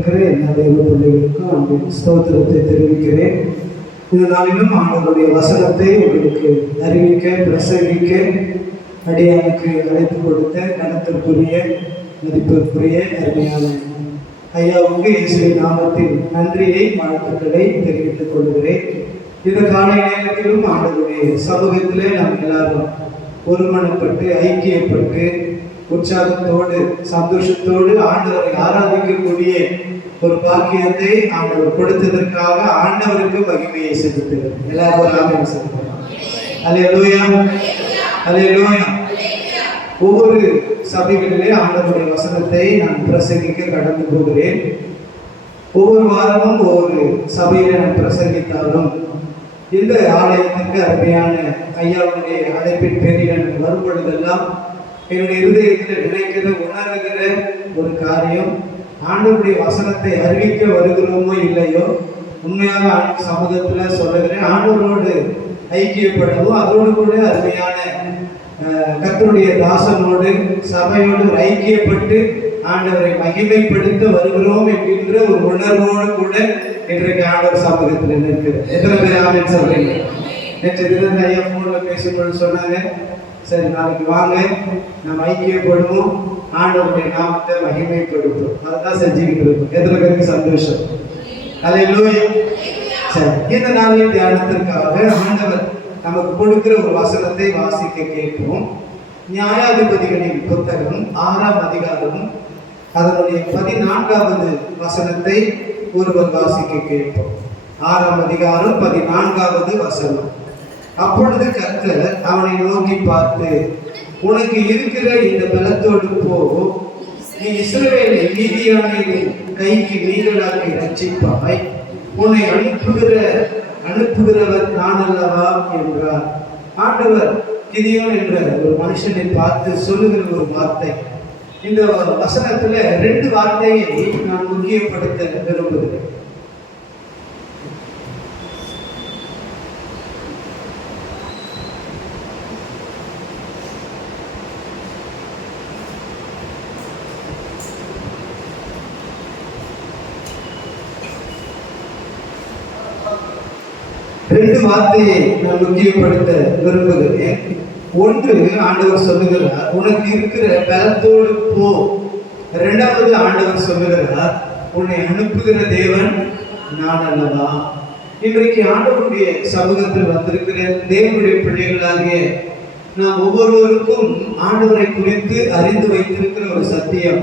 அழைக்கப்பட்டிருக்கிற எல்லா தேவ பிள்ளைகளுக்கும் அன்பின் ஸ்தோத்திரத்தை தெரிவிக்கிறேன். இந்த நாளிலும் ஆண்டவருடைய வசனத்தை உங்களுக்கு அறிவிக்க பிரசங்கிக்க அடியானுக்கு அழைப்பு கொடுத்த கனத்திற்குரிய மதிப்பிற்குரிய அருமையான ஐயாவுக்கு இயேசுவின் நாமத்தில் நன்றியை வாழ்த்துக்களை தெரிவித்துக் கொள்கிறேன். இந்த காலை நேரத்திலும் ஆண்டவருடைய சமூகத்திலே நாம் எல்லாரும் ஒருமனப்பட்டு ஐக்கியப்பட்டு உற்சாகத்தோடு சந்தோஷத்தோடு ஆண்டவரை ஆராதிக்கக்கூடிய ஒரு பாக்கியத்தை ஆண்டவர் கொடுத்ததற்காக ஆண்டவருக்கு மகிமையை செலுத்துகிறோம். எல்லாரும் ஒரு ஆமென் சொல்லுவோம். அல்லேலூயா, அல்லேலூயா. ஒவ்வொரு சபைகளிலே ஆண்டவருடைய வசனத்தை நான் பிரசங்கிக்க கடந்து போகிறேன். ஒவ்வொரு வாரமும் ஒவ்வொரு சபையில நான் பிரசங்கித்தாலும் இந்த ஆலயத்திற்கு அருமையான ஐயாவுடைய அழைப்பின் பேரில் எனக்கு வரும் பொழுதெல்லாம் என்னுடைய இருதயத்தில் நினைக்கிற உணர்கிற ஒரு காரியம், ஆண்டவருடைய வசனத்தை அறிவிக்க வருகிறோமோ இல்லையோ, உண்மையாக சமூகத்தில் சொல்லுகிறேன், ஆண்டவரோடு ஐக்கியப்படவும் அதோடு கூட அருமையான கர்த்தருடைய தாசனோடு சபையோடு ஐக்கியப்பட்டு ஆண்டவரை மகிமைப்படுத்த வருகிறோம் என்கின்ற ஒரு உணர்வோடு கூட இன்றைக்கு ஆண்டவர் சமூகத்தில் நிற்கிறது. எத்தனை பேர் ஆமென் சொல்றீங்க? நேற்று தினம் ஐயா போன்ல பேசும்போது சொன்னாங்க, சரி நாளைக்கு வாங்க நம்ம ஐக்கியப்படுவோம், ஆண்டவருடைய நாமத்தை மகிமைப்படுத்தும். அதான் செஞ்சுக்கிட்டு இருக்கோம். எத்தனை பேருக்கு சந்தோஷம்? அல்லேலூயா. சரி, இந்த நாளின் தியானத்திற்காக ஆண்டவர் நமக்கு கொடுக்கிற ஒரு வசனத்தை வாசிக்க கேட்போம். நியாயாதிபதிகளின் புத்தகம் 6ஆம் அதிகாரம் அதனுடைய 14வது வசனத்தை ஒருவர் வாசிக்க கேட்போம். 6ஆம் அதிகாரம் 14வது வசனம். அப்பொழுது கர்த்தர் அவனை நோக்கி பார்த்து, உனக்கு இருக்கிற இந்த பலத்தோடு போ, நீ இஸ்ரவேலை மீதியானியரின் கைக்கு நீங்களாக்கி ரட்சிப்பாய், உன்னை அனுப்புகிறவர் நான் அல்லவா என்றார். ஆண்டவர் கிதியோன் என்ற ஒரு மனுஷனை பார்த்து சொல்லுகிற ஒரு வார்த்தை. இந்த வசனத்துல 2 வார்த்தையை நான் முக்கியப்படுத்த விரும்புகிறேன். ரெண்டு வார்த்தையை நான் முக்கியப்படுத்த விரும்புகிறேன். ஒன்று, ஆண்டவர் சொல்லுகிறார், உனக்கு இருக்கிற பலத்தோடு போ. 2வது ஆண்டவர் சொல்லுகிறார், உன்னை அனுப்புகிற தேவன் நான் அல்லவா. இன்றைக்கு ஆண்டவருடைய சமூகத்தில் வந்திருக்கிற தேவனுடைய பிள்ளைகளாகிய நாம் ஒவ்வொருவருக்கும் ஆண்டவரை குறித்து அறிந்து வைத்திருக்கிற ஒரு சத்தியம்,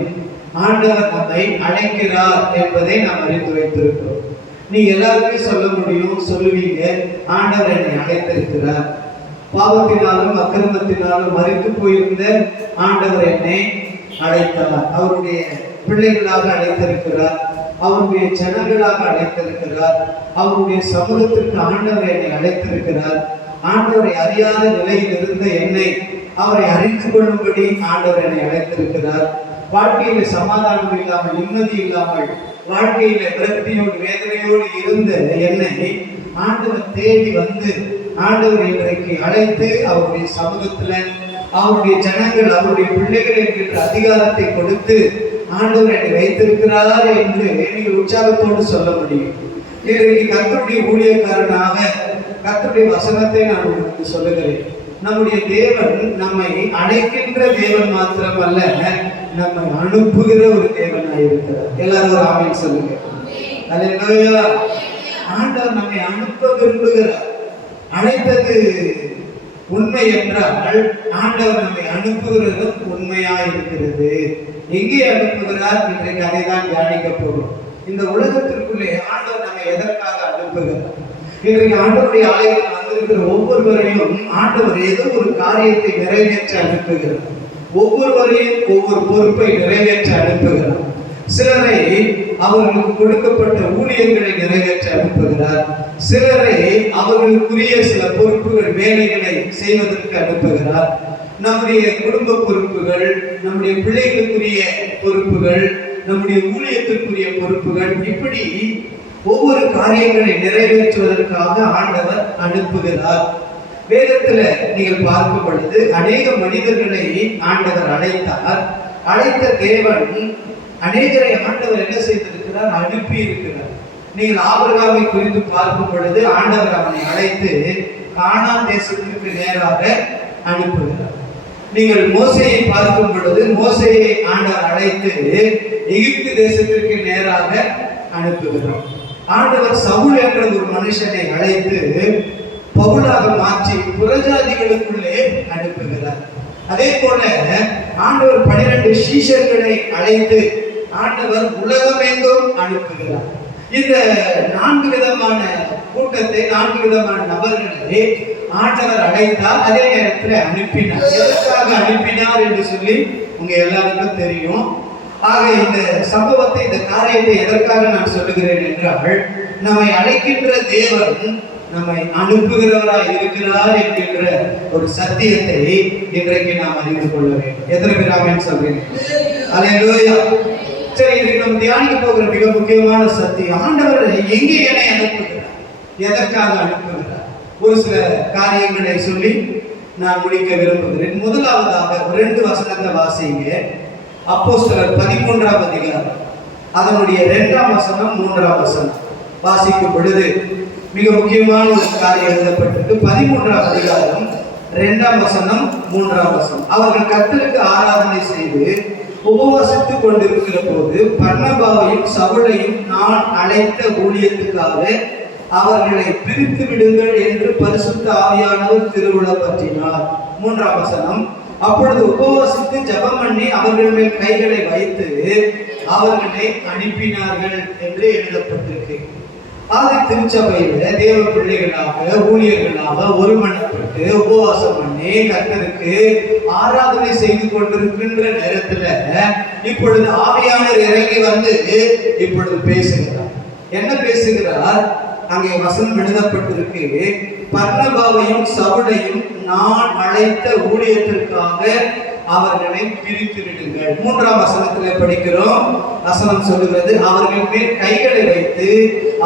ஆண்டவர் நம்மை அழைக்கிறார் என்பதை நாம் அறிந்து வைத்திருக்கிறோம். நீ எல்லாருமே சொல்ல முடியும், சொல்லுவீங்க, ஆண்டவர் என்னை அழைத்திருக்கிறார். பாவத்தினாலும் அக்கிரமத்தினாலும் மரித்து போயிருந்த ஆண்டவர் என்னை அழைத்தார். அவருடைய பிள்ளைகளாக அழைத்திருக்கிறார், அவருடைய ஜனங்களாக அழைத்திருக்கிறார், அவருடைய சமூகத்திற்கு ஆண்டவர் என்னை அழைத்திருக்கிறார். ஆண்டவரை அறியாத நிலையில் இருந்த என்னை அவரை அறிந்து கொள்ளும்படி ஆண்டவர் என்னை அழைத்திருக்கிறார். வாழ்க்கையில சமாதானம் இல்லாமல், நிம்மதி இல்லாமல், வாழ்க்கையில விரக்தியோடு வேதனையோடு இருந்த என்னை ஆண்டவர் தேடி வந்து ஆண்டவர் இன்றைக்கு அழைத்து அவருடைய சமூகத்துல அவருடைய ஜனங்கள் அவருடைய பிள்ளைகள் என்கின்ற அதிகாரத்தை கொடுத்து ஆண்டவர் என்னை வைத்திருக்கிறார் என்று நீங்கள் உற்சாகத்தோடு சொல்ல முடியும். இன்றைக்கு கர்த்தருடைய ஊழியக்காரனாக கர்த்தருடைய வசனத்தை நான் உங்களுக்கு சொல்லுகிறேன். நம்முடைய தேவன் நம்மை அழைக்கின்ற தேவன் மாத்திரம் அல்ல, நம்மை அனுப்புகிற ஒரு தேவனாய் இருக்கிறார். எல்லாரும் ஒரு ஆமென் சொல்லுங்க. அல்லேலூயா. ஆண்டவர் நம்மை அனுப்ப விரும்புகிறார். அழைத்தது உண்மை என்றால் ஆண்டவர் நம்மை அனுப்புகிறதும் உண்மையாக இருக்கிறது. எங்கே அனுப்புகிறார்? இன்றைக்கு அதை தான் தியானிக்க போகிறோம். இந்த உலகத்திற்குள்ளே ஆண்டவர் நம்மை எதற்காக அனுப்புகிறார்? இன்றைக்கு ஆண்டவருடைய ஆலயத்தில் வந்திருக்கிற ஒவ்வொருவரையும் ஆண்டவர் ஏதோ ஒரு காரியத்தை நிறைவேற்ற அனுப்புகிறார். ஒவ்வொருவரையும் ஒவ்வொரு பொறுப்பை நிறைவேற்ற அனுப்புகிறார். சிலரை அவர்களுக்கு கொடுக்கப்பட்ட ஊழியர்களை நிறைவேற்ற அனுப்புகிறார். சிலரை அவர்களுக்குரிய சில பொறுப்புகள் வேலைகளை செய்வதற்கு அனுப்புகிறார். நம்முடைய குடும்ப பொறுப்புகள், நம்முடைய பிள்ளைகளுக்குரிய பொறுப்புகள், நம்முடைய ஊழியத்திற்குரிய பொறுப்புகள், இப்படி ஒவ்வொரு காரியங்களை நிறைவேற்றுவதற்காக ஆண்டவர் அனுப்புகிறார். வேதத்துல நீங்கள் பார்க்கும் பொழுது அநேக மனிதர்களை ஆண்டவர் அழைத்தார். அழைத்த தேவன் அநேகரை ஆண்டவர் என்ன செய்திருக்கிறார்? அனுப்பி இருக்கிறார். நீங்கள் ஆபிரகாமை குறித்து பார்க்கும் பொழுது ஆண்டவர் அவனை அழைத்து கானான் தேசத்திற்கு நேராக அனுப்புகிறார். நீங்கள் மோசேயை பார்க்கும் பொழுது மோசேயை ஆண்டவர் அழைத்து எகிப்து தேசத்திற்கு நேராக அனுப்புகிறார். ஆண்டவர் சவுல் என்ற ஒரு மனுஷனை அழைத்து பவுலாக மாற்றி புறஜாதிகளுக்குள்ளே அனுப்புகிறார். அதே போல ஆண்டவர் 12 சீஷர்களை அழைத்து ஆண்டவர் உலகமெங்கும் அனுப்புகிறார். இந்த 4 விதமான கூட்டத்தை, 4 விதமான நபர்களை ஆண்டவர் அழைத்தார். அதே நேரத்தில் அனுப்பினார். எதற்காக அனுப்பினார் என்று சொல்லி உங்க எல்லாருக்கும் தெரியும். ஆக இந்த சம்பவத்தை, இந்த காரியத்தை எதற்காக நான் சொல்லுகிறேன் என்றால், நம்மை அழைக்கின்ற தேவன் நம்மை அனுப்புகிறவராய் இருக்கிறார் என்கின்ற ஒரு சத்தியத்தை இன்றைக்கு நாம் அறிந்து கொள்ள வேண்டும். எத்தனை பேர் ஆமென் சொல்றீங்க? அல்லேலூயா. சரி, இன்றைக்கு நம்ம தியானிக்க போகிற மிக முக்கியமான சத்தியம், ஆண்டவர் எங்கே என்னை அனுப்புகிறார், எதற்காக அனுப்புகிறார்? ஒரு சில காரியங்களை சொல்லி நான் முடிக்க விரும்புகிறேன். முதலாவதாக 2 வசனத்தை வாசிங்க. அப்போஸ்தலர் 13ஆம் அதிகாரம் அதனுடைய 2ஆம் வசனம் 3ஆம் வசனம் வாசிக்கும் பொழுது மிக முக்கியமான ஒரு காரியம் எழுதப்பட்டிருக்கு. 13ஆம் அதிகாரம் 2ஆம் வசனம் 3ஆம் வசனம். அவர்கள் கர்த்தருக்கு ஆராதனை செய்து உபவாசித்துக் கொண்டிருக்கிற போது பர்னபாவையும் சவுலையும் நான் அழைத்த ஊழியத்துக்காக அவர்களை பிரித்து விடுங்கள் என்று பரிசுத்த ஆவியானவர் திருவுளப்பற்றினார். 3ஆம் வசனம். அப்பொழுது உபவாசித்து ஜெபம் பண்ணி அவர்கள் மேல் கைகளை வைத்து அவர்களை அனுப்பினார்கள் என்று எழுதப்பட்டிருக்கு. ஆதி திருச்சபையில தேவ பிள்ளைகளாக, ஊழியர்களாக ஒருமனப்பட்டு உபவாசம் பண்ணி கர்த்தருக்கு ஆராதனை செய்து கொண்டிருக்கின்ற நேரத்துல இப்பொழுது ஆவியானவர் இறங்கி வந்து இப்பொழுது பேசுகிறார். என்ன பேசுகிறார்? அங்கே வசனம் எழுதப்பட்டிருக்கு, பர்னபாவையும் சவுலையும் நான் அழைத்த ஊழியத்திற்காக அவர்களை பிரித்து விடுங்கள். 3ஆம் வசனத்திலே படிக்கிறோம். வசனம் சொல்லுகிறது, அவர்கள் மேல் கைகளை வைத்து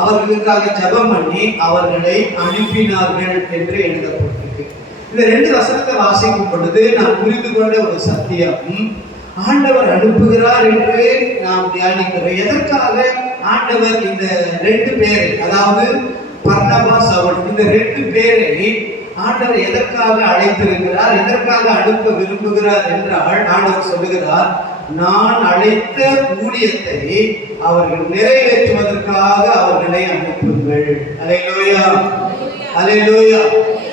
அவர்களுக்காக ஜெபம் பண்ணி அவர்களை அனுப்பினார்கள் என்று எழுதப்பட்டிருக்கு. இந்த 2 வசனத்தை வாசிக்கும் பொழுது நான் புரிந்து கொண்ட ஒரு சத்தியம், ஆண்டவர் அனுப்புகிறார் என்று நாம் தியானிக்கிறோம். எதற்காக ஆண்டவர் இந்த 2 பேரை, அதாவது பர்னபா, சவுல், இந்த 2 பேரை ஆண்டவர் எதற்காக அழைத்திருக்கிறார், எதற்காக அனுப்ப விரும்புகிறார் என்றால், ஆண்டவர் சொல்லுகிறார், நான் அழைத்த ஊழியத்தை அவர்கள் நிறைவேற்றுவதற்காக அவர்களை அனுப்புங்கள். அல்லேலூயா, அல்லேலூயா.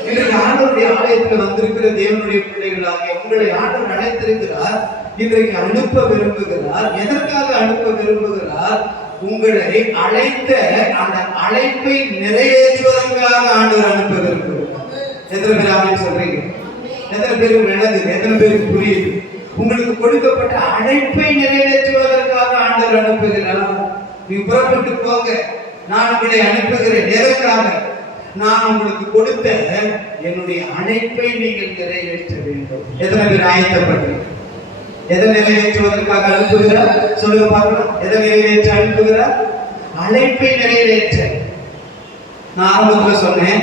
இன்றைக்கு ஆண்டவருடைய ஆலயத்தில் வந்திருக்கிற தேவனுடைய பிள்ளைகளாகிய உங்களை ஆண்டவர் அழைத்திருக்கிறார். இன்றைக்கு அனுப்ப விரும்புகிறார். எதற்காக அனுப்ப விரும்புகிறார்? உங்களை அழைத்த அந்த அழைப்பை நிறைவேற்றுவதற்காக ஆண்டவர் அனுப்ப விரும்புகிறார். எத்தனை பேர் ஆமென் சொல்றீங்க? எத்தனை பேருக்கு நல்லது? எத்தனை பேருக்கு புரியுது? உங்களுக்கு கொடுக்கப்பட்ட அழைப்பை நிறைவேற்றுவதற்காக ஆண்டவர் அனுப்புகிறார். நீங்க புறப்பட்டு போங்க, நான் உங்களை அனுப்புகிறேன். எதற்காக? நான் உங்களுக்கு கொடுத்த என்னுடைய அழைப்பை நீங்கள் நிறைவேற்ற வேண்டும். எத்தனை பேர் ஆயத்தப்படுறீங்க? எதை நிறைவேற்றுவதற்காக அனுப்புகிறார்? சொல்லுங்க பார்க்கலாம். எதை நிறைவேற்ற அனுப்புகிறார்? அழைப்பை நிறைவேற்ற. நான் ஆரம்பத்தில் சொன்னேன்,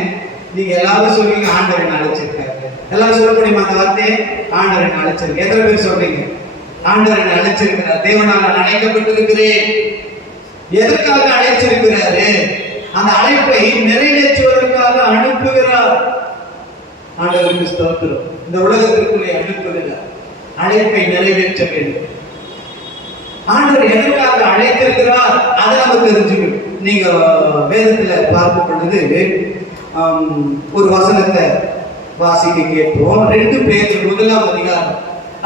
நீங்க எல்லாரும் சொல்றீங்க ஆண்டவரை அழைச்சிருக்காரு. எல்லாரும் சொல்ல முடியுமா அந்த வார்த்தையை? ஆண்டவரை அழைச்சிருக்கு. எத்தனை பேர் சொல்றீங்க? ஆண்டவரை அழைச்சிருக்கிறார். தேவனால் நான் அழைக்கப்பட்டிருக்கிறேன். எதற்காக அழைச்சிருக்கிறாரு? அந்த அழைப்பை நிறைவேற்றுவதற்காக அனுப்புகிறார். ஆண்டவருக்கு ஸ்தோத்திரம். இந்த உலகத்திற்குள்ளே அனுப்புகிறார், அழைப்பை நிறைவேற்ற வேண்டும். ஆண்டவர் எதற்காக அழைத்திருக்கிறார் அதை நம்ம தெரிஞ்சுக்கணும். நீங்க வேதத்துல பார்க்கும் பொழுது ஒரு வசனத்தை வாசிக்க கேட்போம். 2 பேதுரு 1ஆம் அதிகாரம்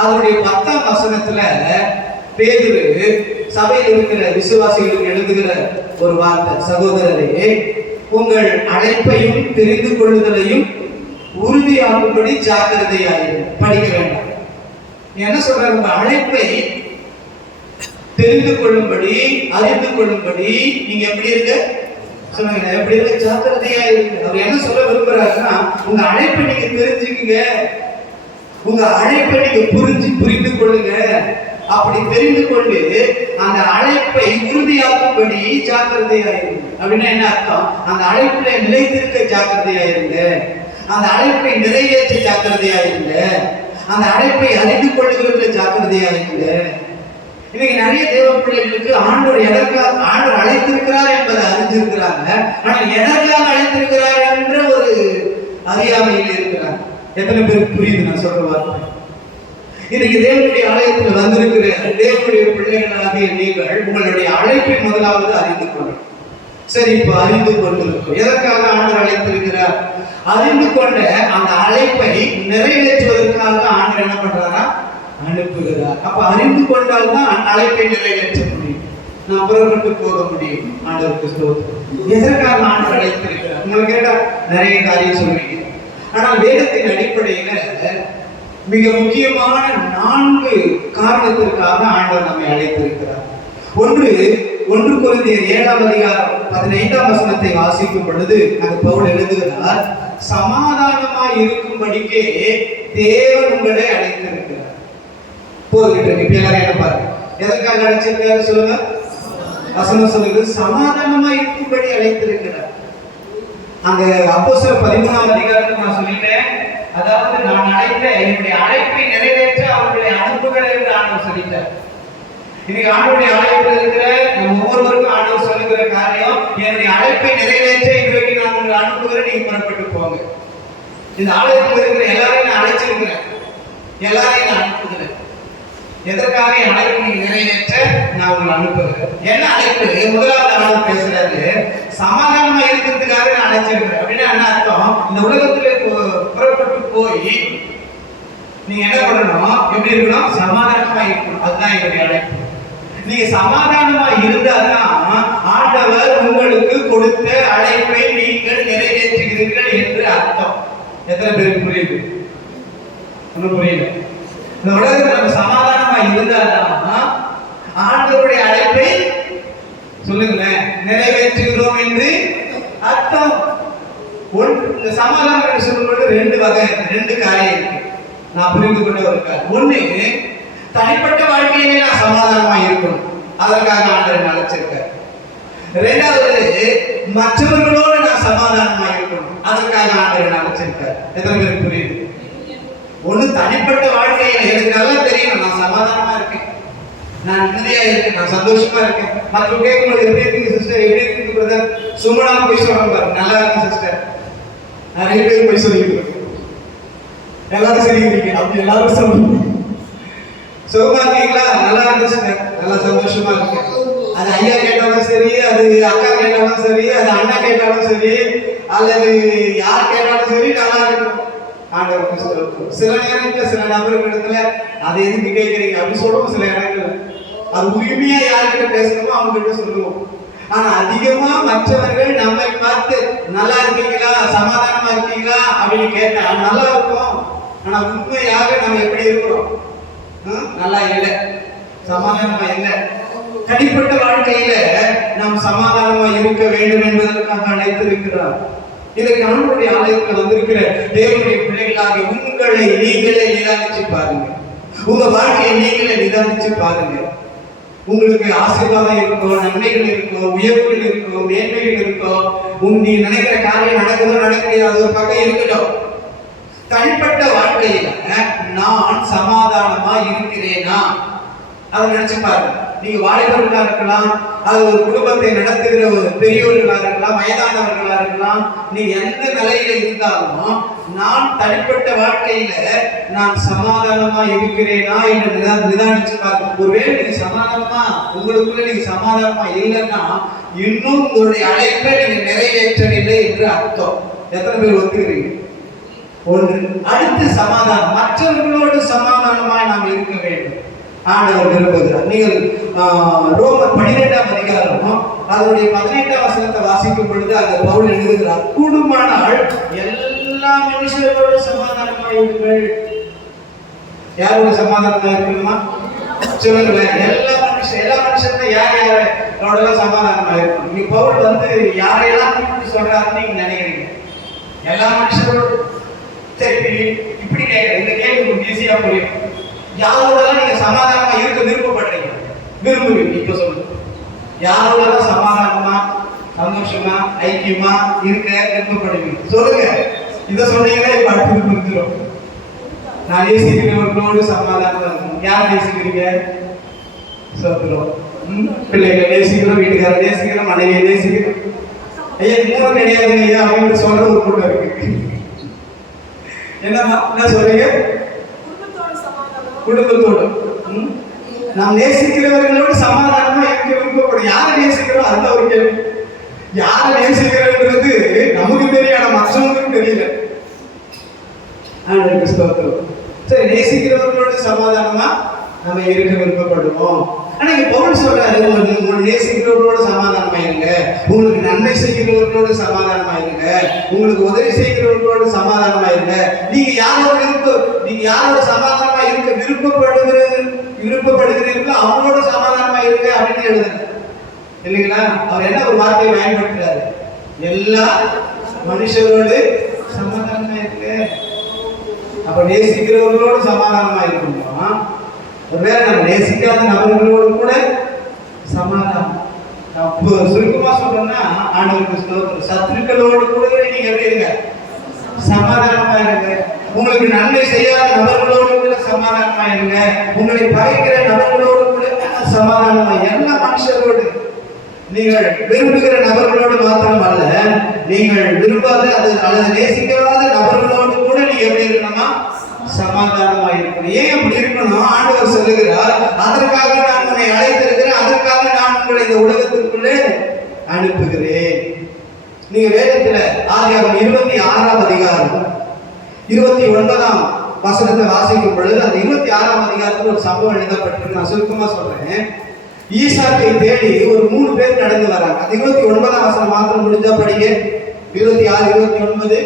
அதனுடைய 10ஆம் வசனத்துல பேதுரு சபையில் இருக்கிற விசுவாசிகளுக்கு எழுதுகிற ஒரு வார்த்தை, சகோதரரே, உங்கள் அழைப்பையும் தெரிந்து கொள்ளுதலையும் உறுதியாகும்படி ஜாக்கிரதையாயிருங்கள். படிக்க வேண்டாம். என்ன சொல்றாரு? உங்க அழைப்பை தெரிந்து கொள்ளும்படி, அறிந்து கொள்ளும்படி நீங்க எப்படி இருக்க சொல்லுங்க, எப்படி இருக்க? ஜாக்கிரதையா இருக்கு. அவர் என்ன சொல்ல விரும்புறாருன்னா, உங்க அழைப்பை நீங்க தெரிஞ்சுக்குங்க, உங்க அழைப்பை நீங்க புரிந்து கொள்ளுங்க. அப்படி தெரிந்து கொண்டு அந்த அழைப்பை உறுதியாக்கும்படி ஜாக்கிரதையாயிருங்க. அப்படின்னா என்ன அர்த்தம்? அந்த அழைப்புல நிலைத்திருக்க ஜாக்கிரதையாயிருங்க, அந்த அழைப்பை நிறைவேற்ற ஜாக்கிரதையாயிருங்க, அந்த அழைப்பை அறிந்து கொள்ளுகிறதுல ஜாக்கிரதையாயிருங்க. இன்னைக்கு நிறைய தேவ பிள்ளைகளுக்கு ஆண்டவர் எதற்காக ஆண்டவர் அழைத்திருக்கிறார் என்பதை அறிஞ்சிருக்கிறாங்க, ஆனால் எதற்காக அழைத்திருக்கிறார் என்ற ஒரு அறியாமையில் இருக்கிறாங்க. எத்தனை பேருக்கு புரியுது நான் சொல்ற வார்த்தை? இன்னைக்கு தேவனுடைய ஆலயத்தில் வந்திருக்கிற தேவனுடைய பிள்ளைகளாகிய நீங்கள் உங்களுடைய அழைப்பை முதலாவது அறிந்து கொள்ளணும். சரி, இப்ப அறிந்து கொண்டிருக்கிறோம். எதற்காக ஆண்டவர் அழைத்திருக்கிறார்? அறிந்து கொண்ட அந்த அழைப்பை நிறைவேற்றுவதற்காக ஆண்டவர் என்ன பண்றாரா? அனுப்புகிறார். அப்ப அறிந்து கொண்டால் தான் அழைப்பை நிறைவேற்ற முடியும், நான் புறப்பட்டு போக முடியும். ஆண்டவருக்கு ஸ்தோத்திரம். எதற்காக ஆண்டவர் அழைத்திருக்கிறார்? உங்களுக்கு கேட்டா நிறைய காரியம் சொல்லுவீங்க. ஆனால் வேதத்தின் அடிப்படையில மிக முக்கியமான 4 காரணத்திற்காக ஆண்டவர் நம்மை அழைத்திருக்கிறார். ஒன்று கொரிந்தியர் 7ஆம் அதிகாரம் 15ஆம் வசனத்தை வாசிக்கும் பொழுது அங்கு பவுல் எழுதுகிறார், சமாதானமாய் இருக்கும்படிக்கே தேவன் உங்களை அழைத்திருக்கிறார். போதுகிட்டு இப்ப எல்லாரும் என்ன பாருங்க, எதற்காக அழைச்சிருக்காரு சொல்லுங்க? வசனம் சொல்லுது, சமாதானமாய் இருக்கும்படி அழைத்திருக்கிறார். அங்க அப்போஸ்தலர் 13ஆம் அதிகாரத்தில் நான் சொல்லிட்டேன், அதாவது நான் அழைத்த என்னுடைய அழைப்பை நிறைவேற்ற அவர்களை அனுப்புகிறேன் என்று ஆண்டவர் சொல்லிட்டார். இன்னைக்கு ஆண்டவருடைய ஆலயத்தில் இருக்கிற நம்ம ஒவ்வொருவருக்கும் ஆண்டவர் சொல்லுகிற காரியம், என்னுடைய அழைப்பை நிறைவேற்ற இன்றைக்கு நான் உங்களை அனுப்புகிறேன், நீங்க புறப்பட்டு போங்க. இந்த ஆலயத்தில் இருக்கிற எல்லாரையும் நான் அழைச்சிருக்கிறேன், எல்லாரையும் நான் அனுப்புகிறேன். எதற்காக என் அழைப்பு நீங்க நிறைவேற்ற நான் உங்களை அனுப்புகிறேன். என்ன அழைப்பு? முதலாவது ஆண்டவர் பேசுறாரு, சமாதானமா இருக்கிறதுக்காக நான் அழைச்சிருக்கிறேன். அப்படின்னா என்ன அர்த்தம்? இந்த உலகத்துல புறப்பட்டு போய் நீங்க என்ன பண்ணணும்? எப்படி இருக்கணும்? சமாதானமா இருக்கணும். அதுதான் என்னுடைய அழைப்பு. நீங்க சமாதானமா இருந்தாதான் ஆண்டவர் உங்களுக்கு கொடுத்த அழைப்பை நீங்கள் நிறைவேற்றுகிறீர்கள் என்று அர்த்தம். எத்தனை பேருக்கு புரியுது? ஒன்னும் புரியல. இந்த உலகத்துல நம்ம சமாதானமா இருந்தாதான் ஆண்டவருடைய அழைப்பை சொல்லுங்களேன் நிறைவேற்றுகிறோம் என்று அர்த்தம். இந்த சமாதானம் என்று சொல்லும்போது 2 வகை, 2 காரியம் இருக்கு. நான் புரிந்து கொண்ட ஒரு காரியம். ஒண்ணு, தனிப்பட்ட வாழ்க்கையிலே நான் சமாதானமா இருக்கணும், அதற்காக ஆண்டவர் அழைச்சிருக்கார். 2வது, மற்றவர்களோடு நான் சமாதானமா இருக்கணும், அதற்காக ஆண்டவர் அழைச்சிருக்கார். எத்தனை பேருக்கு புரியுது? ஒண்ணு, தனிப்பட்ட வாழ்க்கையில எனக்கு நல்லா தெரியும் நான் சமாதானமா இருக்கேன், நான் நிம்மதியா இருக்கேன், நான் சந்தோஷமா இருக்கேன். மற்றவங்க கேட்கும்போது எப்படி இருக்கீங்க சிஸ்டர், எப்படி இருக்கீங்க பிரதர், சும்மானாலும் போய் சொல்றாங்க பாருங்க, நல்லா இருக்கு சிஸ்டர். நிறைய பேர் போய் சொல்லிட்டு எல்லாரும் சரிங்க, அப்படி எல்லாரும் சொல்லுங்க. சுகமா இருக்கீங்களா? நல்லா இருந்துச்சுங்க, நல்லா சந்தோஷமா இருக்கு. அது ஐயா கேட்டாலும் சரி, அது அக்கா கேட்டாலும் சரி, அது அண்ணா கேட்டாலும் சரி, அல்லது யார் கேட்டாலும் சரி, நல்லா இருக்கும். ஆண்டவருக்கு ஸ்தோத்திரம். சில நேரத்துல சில நபர்களிடத்துல அதை எதுக்கு கேட்கறீங்க அப்படி சொல்லுவோம். சில இடங்கள் அது உரிமையா யார்கிட்ட பேசணுமோ அவங்க கிட்ட சொல்லுவோம். ஆனா அதிகமா மற்றவர்கள் நம்மை பார்த்து நல்லா இருக்கீங்களா, சமாதானமா இருக்கீங்களா அப்படின்னு கேட்டா நல்லா இருக்கும். ஆனா உண்மையாக நம்ம எப்படி இருக்கிறோம்? நல்லா இல்லை, சமாதானமா இல்லை. தனிப்பட்ட வாழ்க்கையில நாம் சமாதானமா இருக்க வேண்டும் என்பதற்காக அழைத்திருக்கிறார். இதற்கு ஆண்டவருடைய ஆலயத்தில் வந்திருக்கிற தேவனுடைய பிள்ளைகளாக உங்களை நீங்களே நிதானிச்சு பாருங்க, உங்க வாழ்க்கையை நீங்களே நிதானிச்சு பாருங்க. உங்களுக்கு ஆசீர்வாதம் இருக்கும், நன்மைகள் இருக்கும், உயர்வுகள் இருக்கும், மேன்மைகள் இருக்கும். நீங்க நினைக்கிற காரியம் நடக்குதோ நடக்கலையோ அது ஒரு பக்கம் இருக்கட்டும். தனிப்பட்ட வாழ்க்கையில நான் சமாதானமா இருக்கிறேனா அதை நினைச்சு பாருங்க. நீங்க வாலிபர்களா இருக்கலாம், அது ஒரு குடும்பத்தை நடத்துகிற ஒரு பெரியோர்களா இருக்கலாம், வயதானவர்களா இருக்கலாம். நீ எந்த நிலையில இருந்தாலும் நான் தனிப்பட்ட வாழ்க்கையில நான் சமாதானமா இருக்கிறேனா என்று நிதானிச்சு பாருங்க. ஒருவேளை நீங்க சமாதானமா உங்களுக்குள்ள நீங்க சமாதானமா இல்லைன்னா இன்னும் உங்களுடைய அழைப்பை நீங்க நிறைவேற்றவில்லை என்று அர்த்தம். எத்தனை பேர் ஒத்துக்கிறீங்க? ஒன்று. அடுத்து சமாதானம், மற்றவர்களோடு சமாதானமாய் நாம் இருக்க வேண்டும் ஆண்டவர் விரும்புகிறார். நீங்கள் ரோமர் 12ஆம் அதிகாரம் அதனுடைய 18ஆம் வசனத்தை வாசிக்கும் பொழுது அந்த பவுல் எழுதுகிறார், கூடுமானால் எல்லா மனுஷர்களோடு சமாதானமாய் இருங்கள். யாரோட சமாதானமா இருக்கணுமா சொல்லுங்களேன்? எல்லா மனுஷனும் யார் யாரோட சமாதானமா இருக்கணும். நீங்க பவுல் யாரையெல்லாம் கூப்பிட்டு சொல்றாருன்னு நீங்க நினைக்கிறீங்க? எல்லா மனுஷரோடு. சரி, இப்படி கேட்கிறேன், இந்த கேள்வி உங்களுக்கு ஈஸியா புரியும். யாரோடலாம் நீங்க சமாதானமா இருக்க விருப்பப்படுறீங்க? விரும்புவீங்க? இப்ப சொல்லுங்க, யாரோடலாம் சமாதானமா சந்தோஷமா ஐக்கியமா இருக்க விருப்பப்படுவீங்க? சொல்லுங்க. இதை சொன்னீங்கன்னா இப்ப அடுத்தது புரிஞ்சிடும். நான் நேசிக்கிறவர்களோடு சமாதானமா இருக்கணும். யார் நேசிக்கிறீங்க? சோத்திரம். பிள்ளைகளை நேசிக்கிறோம், வீட்டுக்காரரை நேசிக்கிறோம், மனைவியை நேசிக்கிறோம். ஐயா மூணு கிடையாதுங்க ஐயா அப்படின்னு சொல்ற ஒரு கூட்டம் இருக்கு. என்னம்மா என்ன சொல்றீங்க? குடும்பத்தோடு நாம் நேசிக்கிறவர்களோடு சமாதானமா இருக்க விருப்பப்படும். யாரை நேசிக்கிறோம் அதுதான் ஒரு கேள்வி. யாரை நேசிக்கிறோன்றது நமக்கு தெரியும், மற்றவங்களுக்கு தெரியல. சரி, நேசிக்கிறவர்களோடு சமாதானமா நம்ம இருக்க விருப்பப்படுவோம். ஆனா இங்க பவுல் சொல்றாரு, உங்களுக்கு நேசிக்கிறவர்களோடு சமாதானமா இருங்க, உங்களுக்கு நன்மை செய்கிறவர்களோடு சமாதானமா இருங்க, உங்களுக்கு உதவி செய்கிறவர்களோடு சமாதானமா இருங்க. நீங்க யாரோட சமாதானமா இருக்க விருப்பப்படுகிறீர்களோ அவங்களோட சமாதானமா இருங்க அப்படின்னு எழுதுறாரு இல்லைங்களா? அவர் என்ன ஒரு வார்த்தையை பயன்படுத்துறாரு? எல்லா மனுஷரோடு சமாதானமா இருக்கு. அப்ப நேசிக்கிறவர்களோடு சமாதானமா இருக்கணுமா? ஒருவேளை நம்ம நேசிக்காத நபர்களோடு கூட சமாதானம். அப்போ சுருக்கமா சொல்றோம்னா ஆண்டவருக்கு ஸ்தோத்திரம், சத்துருக்களோடு கூட நீங்க எப்படி இருங்க? சமாதானமா இருங்க. உங்களுக்கு நன்மை செய்யாத நபர்களோடு கூட சமாதானமா இருங்க. உங்களை பகைக்கிற நபர்களோடு கூட சமாதானமா, எல்லா மனுஷரோடு. நீங்கள் விரும்புகிற நபர்களோடு மாத்திரம் அல்ல, நீங்கள் விரும்பாத அல்லது நேசிக்காத நபர்களோடு கூட நீங்க எப்படி இருக்கணுமா? சமாதானமா இருக்கணும். ஏன் அப்படி இருக்கணும்? ஆண்டவர் சொல்லுகிறார், அதற்காக நான் உன்னை அழைத்திருக்கிறேன், அதற்காக நான் உங்களை இந்த உலகத்திற்குள்ளே அனுப்புகிறேன். நீங்க வேதத்துல ஆதியாகமம் 26ஆம் அதிகாரம் 29ஆம் வசனத்தை வாசிக்கும் பொழுது அந்த 26ஆம் அதிகாரத்தில் ஒரு சம்பவம் எழுதப்பட்டிருக்கு. நான் சுருக்கமா சொல்றேன். ஈசாக்கை தேடி ஒரு 3 பேர் நடந்து வராங்க. அந்த 29ஆம் வசனம் மாத்திரம் முடிஞ்சா படிங்க. 26 29.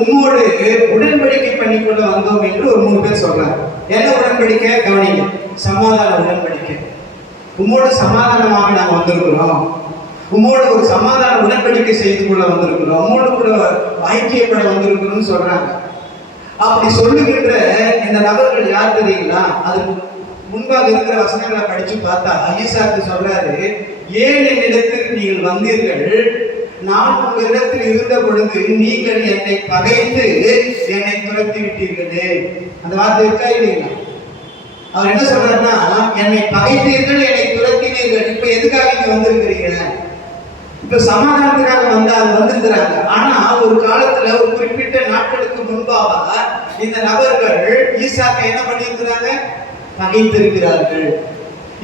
உம்மோடு உடன்படிக்கை பண்ணிக்கொள்ள வந்தோம் என்று ஒரு 3 பேர் சொல்றாங்க. என்ன உடன்படிக்கை? கவனிங்க, சமாதான உடன்படிக்கை. உம்மோடு சமாதானமாக நாம் வந்திருக்கிறோம், உம்மோடு ஒரு சமாதான உடன்படிக்கை செய்து கொள்ள வந்திருக்கிறோம், உம்மோடு கூட ஐக்கியப்பட வந்திருக்கிறோம்னு சொல்றாங்க. அப்படி சொல்லுகின்ற இந்த நபர்கள் யார் தெரியுங்களா? அதுக்கு முன்பாக இருக்கிற வசனங்களை படிச்சு பார்த்தா ஈசாக்கு சொல்றாரு, ஏன் என்னிடத்தில் நீங்கள் வந்தீர்கள்? நான் உங்களிடத்தில் இருந்த பொழுது நீங்கள் என்னை பகைத்து என்னை துரத்தி விட்டீர்களே. அந்த வார்த்தை இருக்கா இல்லைங்களா? அவர் என்ன சொல்றாருன்னா, என்னை பகைத்தீர்கள், என்னை துரத்தினீர்கள். இப்ப எதுக்காக இங்க வந்திருக்கிறீங்க? இப்ப சமாதானத்துக்காக வந்திருக்கிறாங்க. ஆனா ஒரு காலத்துல ஒரு குறிப்பிட்ட நாட்களுக்கு முன்பாக இந்த நபர்கள் ஈசாக்கை என்ன பண்ணியிருக்கிறாங்க? பகைத்திருக்கிறார்கள்.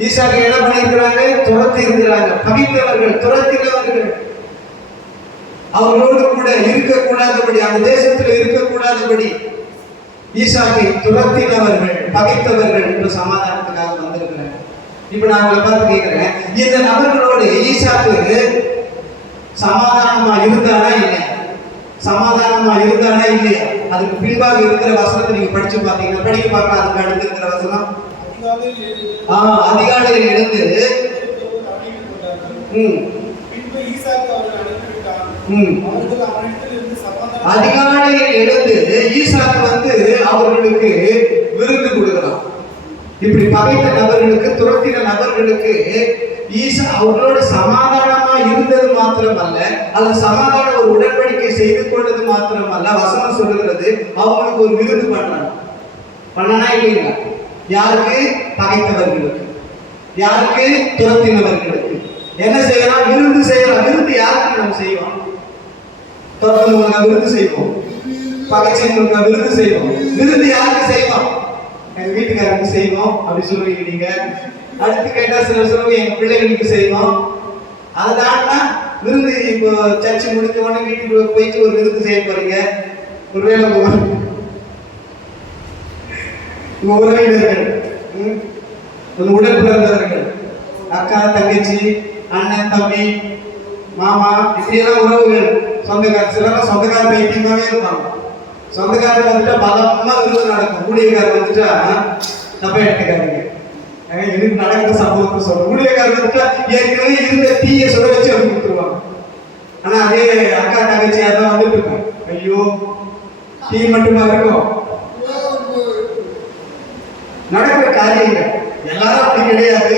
ஈசாக்கை என்ன பண்ணியிருக்கிறாங்க? துரத்தி இருக்கிறாங்க. பகைத்தவர்கள், துரத்தினவர்கள், அவர்களோடு கூட இருக்கக்கூடாதபடி, அந்த தேசத்தில் இருக்கக்கூடாதபடி ஈசாக்கை துரத்தினவர்கள், பகைத்தவர்கள் இப்ப சமாதானத்துக்காக வந்திருக்கிறாங்க. இப்ப நான் உங்களை பார்த்து கேட்கிறேன், இந்த நபர்களோடு ஈசாக்கு சமாதானமா இருந்தானா இல்லையா? சமாதானமா இருந்தானா இல்லையா? அதுக்கு பின்பாக இருக்கிற வசனத்தை நீங்க படிச்சு பார்த்தீங்கன்னா, படிக்க பார்க்கலாம். அதுக்கு அடுத்து இருக்கிற வசனம், அதிகாலையில் எழுந்து அதிகாலையில் எழுந்து ஈசாக்கு அவர்களுக்கு விருந்து கொடுக்கிறான். இப்படி பகைத்த நபர்களுக்கு, துரத்தின நபர்களுக்கு அவர்களோட சமாதானமா இருந்தது மாத்திரமல்ல, அது சமாதான ஒரு உடன்படிக்கை செய்து கொண்டது மாத்திரமல்ல, வசனம் சொல்லுகிறது அவங்களுக்கு ஒரு விருந்து பண்ணனா இல்லைங்களா? யாருக்கு? பகைத்தவர்களுக்கு. யாருக்கு? துரத்தினவர்களுக்கு. என்ன செய்யலாம்? விருந்து செய்யலாம். விருந்து யாருக்கு நம்ம செய்வோம்? துரத்தினவங்க விருந்து செய்வோம், பகைச்சவங்களுக்கு விருந்து செய்வோம். விருந்து யாருக்கு செய்வோம்? எங்க வீட்டுக்காரருக்கு செய்வோம் அப்படி சொல்லுவீங்க நீங்க. அடுத்து கேட்டா சில சொல்லுவோம் எங்க பிள்ளைகளுக்கு செய்வோம். அதுதான் விருந்து. இப்போ சர்ச்சை முடிஞ்ச உடனே வீட்டுக்கு போயிட்டு ஒரு விருந்து செய்ய போறீங்க. ஒருவேளை உங்க உறவினர்கள், உடன் பிறந்தவர்கள், அக்கா, தங்கச்சி, அண்ணன், தம்பி, மாமா, இப்படியெல்லாம் உறவுகள், சொந்தக்கார, சிலர் சொந்தக்கார பைத்தியமாவே இருப்பாங்க. சொந்தக்காரர் வந்துட்டா பலமா விருந்து நடக்கும். ஊழியக்காரர் வந்துட்டா தப்பா எடுத்துக்காதீங்க, எனக்கு நடக்கிற சம்பவத்தை சொல்றேன். ஊழியக்காரர் வந்துட்டா ஏற்கனவே இருந்த தீய சுட வச்சு அவங்க கொடுத்துருவாங்க. ஆனா அதே அக்கா தங்கச்சியா தான் வந்துட்டு இருப்பாங்க. ஐயோ, தீ மட்டுமா இருக்கும்? நடக்கிற காரியங்கள் எல்லாரும் அப்படி கிடையாது.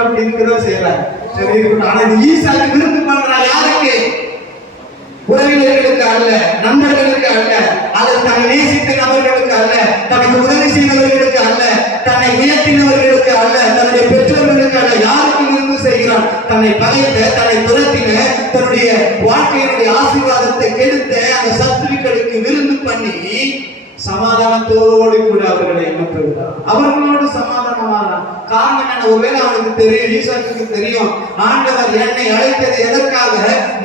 அப்படிங்கிறத செய்யறாங்க. சரி இருக்கட்டும். ஆனா இந்த ஈசாக்கு விருந்து பண்றான் யாருக்கு? உறவினர்களுக்கு அல்ல, நண்பர்களுக்கு அல்ல, அல்லது தன்னை நேசித்த நபர்களுக்கு அல்ல, தனக்கு உதவி செய்தவர்களுக்கு அல்ல, தன்னை உயர்த்தினவர்களுக்கு அல்ல, தன்னுடைய பெற்றோர்களுக்கு அல்ல. யாருக்கு விருந்து செய்கிறான்? தன்னை பகைத்த, தன்னை துரத்தின, தன்னுடைய வாழ்க்கையினுடைய ஆசீர்வாதத்தை கெடுத்த அந்த சத்துருக்களுக்கு விருந்து பண்ணி சமாதானத்தோடு கூட அவர்களை அனுப்புகிறார். அவர்களோடு சமாதானமானான். காரணம் என்ன? ஒருவேளை அவனுக்கு தெரியும், ஈசாக்குக்கு தெரியும், ஆண்டவர் என்னை அழைத்தது எதற்காக?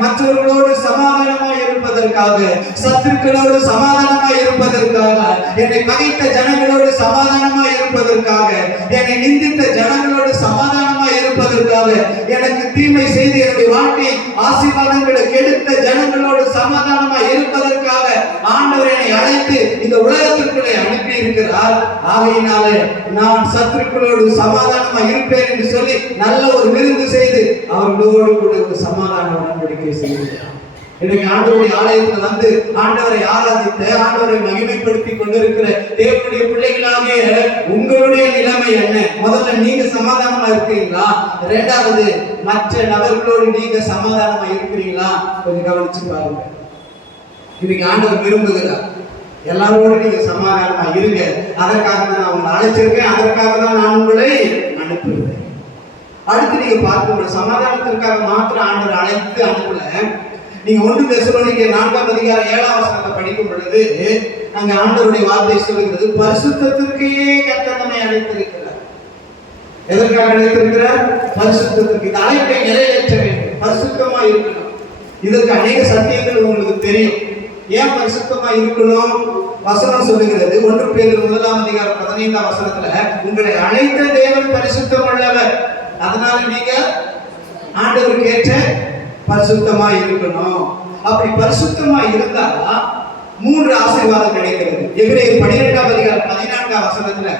மற்றவர்களோடு சமாதானமாய் இருப்பதற்காக, சத்துருக்களோடு சமாதானமாய் இருப்பதற்காக, என்னை பகைத்த ஜனங்களோடு சமாதானமாய் இருப்பதற்காக, என்னை நிந்தித்த ஜனங்களோடு சமாதானமாய் இருப்பதற்காக, எனக்கு தீமை செய்து என்னுடைய வாழ்க்கை ஆசீர்வாதங்களை கெடுத்த ஜனங்களோடு சமாதானமாய் இருப்பதற்காக ஆண்டவர் என்னை அழைத்து இந்த உலகத்திற்குள்ளே அனுப்பி இருக்கிறார். ஆகையினாலே நான் சத்துருக்களோடு சமாதானமா இருப்பேன் என்று சொல்லி நல்ல ஒரு விருந்து செய்து அவர்களோடு கூட ஒரு சமாதான உடன்படிக்கை செய்கிறார். இன்னைக்கு ஆண்டவருடைய ஆலயத்தில் வந்து ஆண்டவரை ஆராதித்த, ஆண்டவரை மகிமைப்படுத்தி கொண்டிருக்கிற தேவனுடைய பிள்ளைகளாகிய உங்களுடைய நிலைமை என்ன? முதல்ல நீங்க சமாதானமா இருக்கிறீங்களா? இரண்டாவது மற்ற நபர்களோடு நீங்க சமாதானமா இருக்கிறீங்களா? கொஞ்சம் கவனிச்சு பாருங்க. இன்னைக்கு ஆண்டவர் விரும்புகிறார் எல்லாரோடு நீங்க சமாதானமா இருங்க. அதற்காக தான் நான் உங்களை அழைச்சிருக்கேன், அதற்காக தான் நான் உங்களை அனுப்புகிறேன். அடுத்து நீங்க பார்க்க சமாதானத்திற்காக மாத்திரம் ஆண்டவர் அழைத்து அனுப்பல. நீங்க 1 தெசலோனிக்கேயர் 4ஆம் அதிகாரம் 7ஆம் வசனத்தை படிக்கும் பொழுது நாங்க ஆண்டவருடைய வார்த்தை சொல்லுகிறது, பரிசுத்தத்திற்கே கர்த்தர் நம்மை அழைத்திருக்கிறார். எதற்காக அழைத்திருக்கிறார்? பரிசுத்தத்திற்கு. இந்த அழைப்பை நிறைவேற்ற வேண்டும், பரிசுத்தமா இருக்கணும். இதற்கு அநேக சத்தியங்கள் உங்களுக்கு தெரியும். ஏன் பரிசுத்தமா இருக்கணும்? வசனம் சொல்லுகிறது, 1 பேதுரு 1ஆம் அதிகாரம் 15ஆம் வசனத்துல, உங்களை அழைத்த தேவன் பரிசுத்தம் உள்ளவர், அதனால நீங்க ஆண்டவருக்கு ஏற்ற பரிசுத்தமா இருக்கணும். அப்படி பரிசுத்தமா இருந்தா 3 ஆசீர்வாதம் கிடைக்கிறது. எபிரேயர் 12ஆம் அதிகாரம் 14ஆம் வசனத்துல,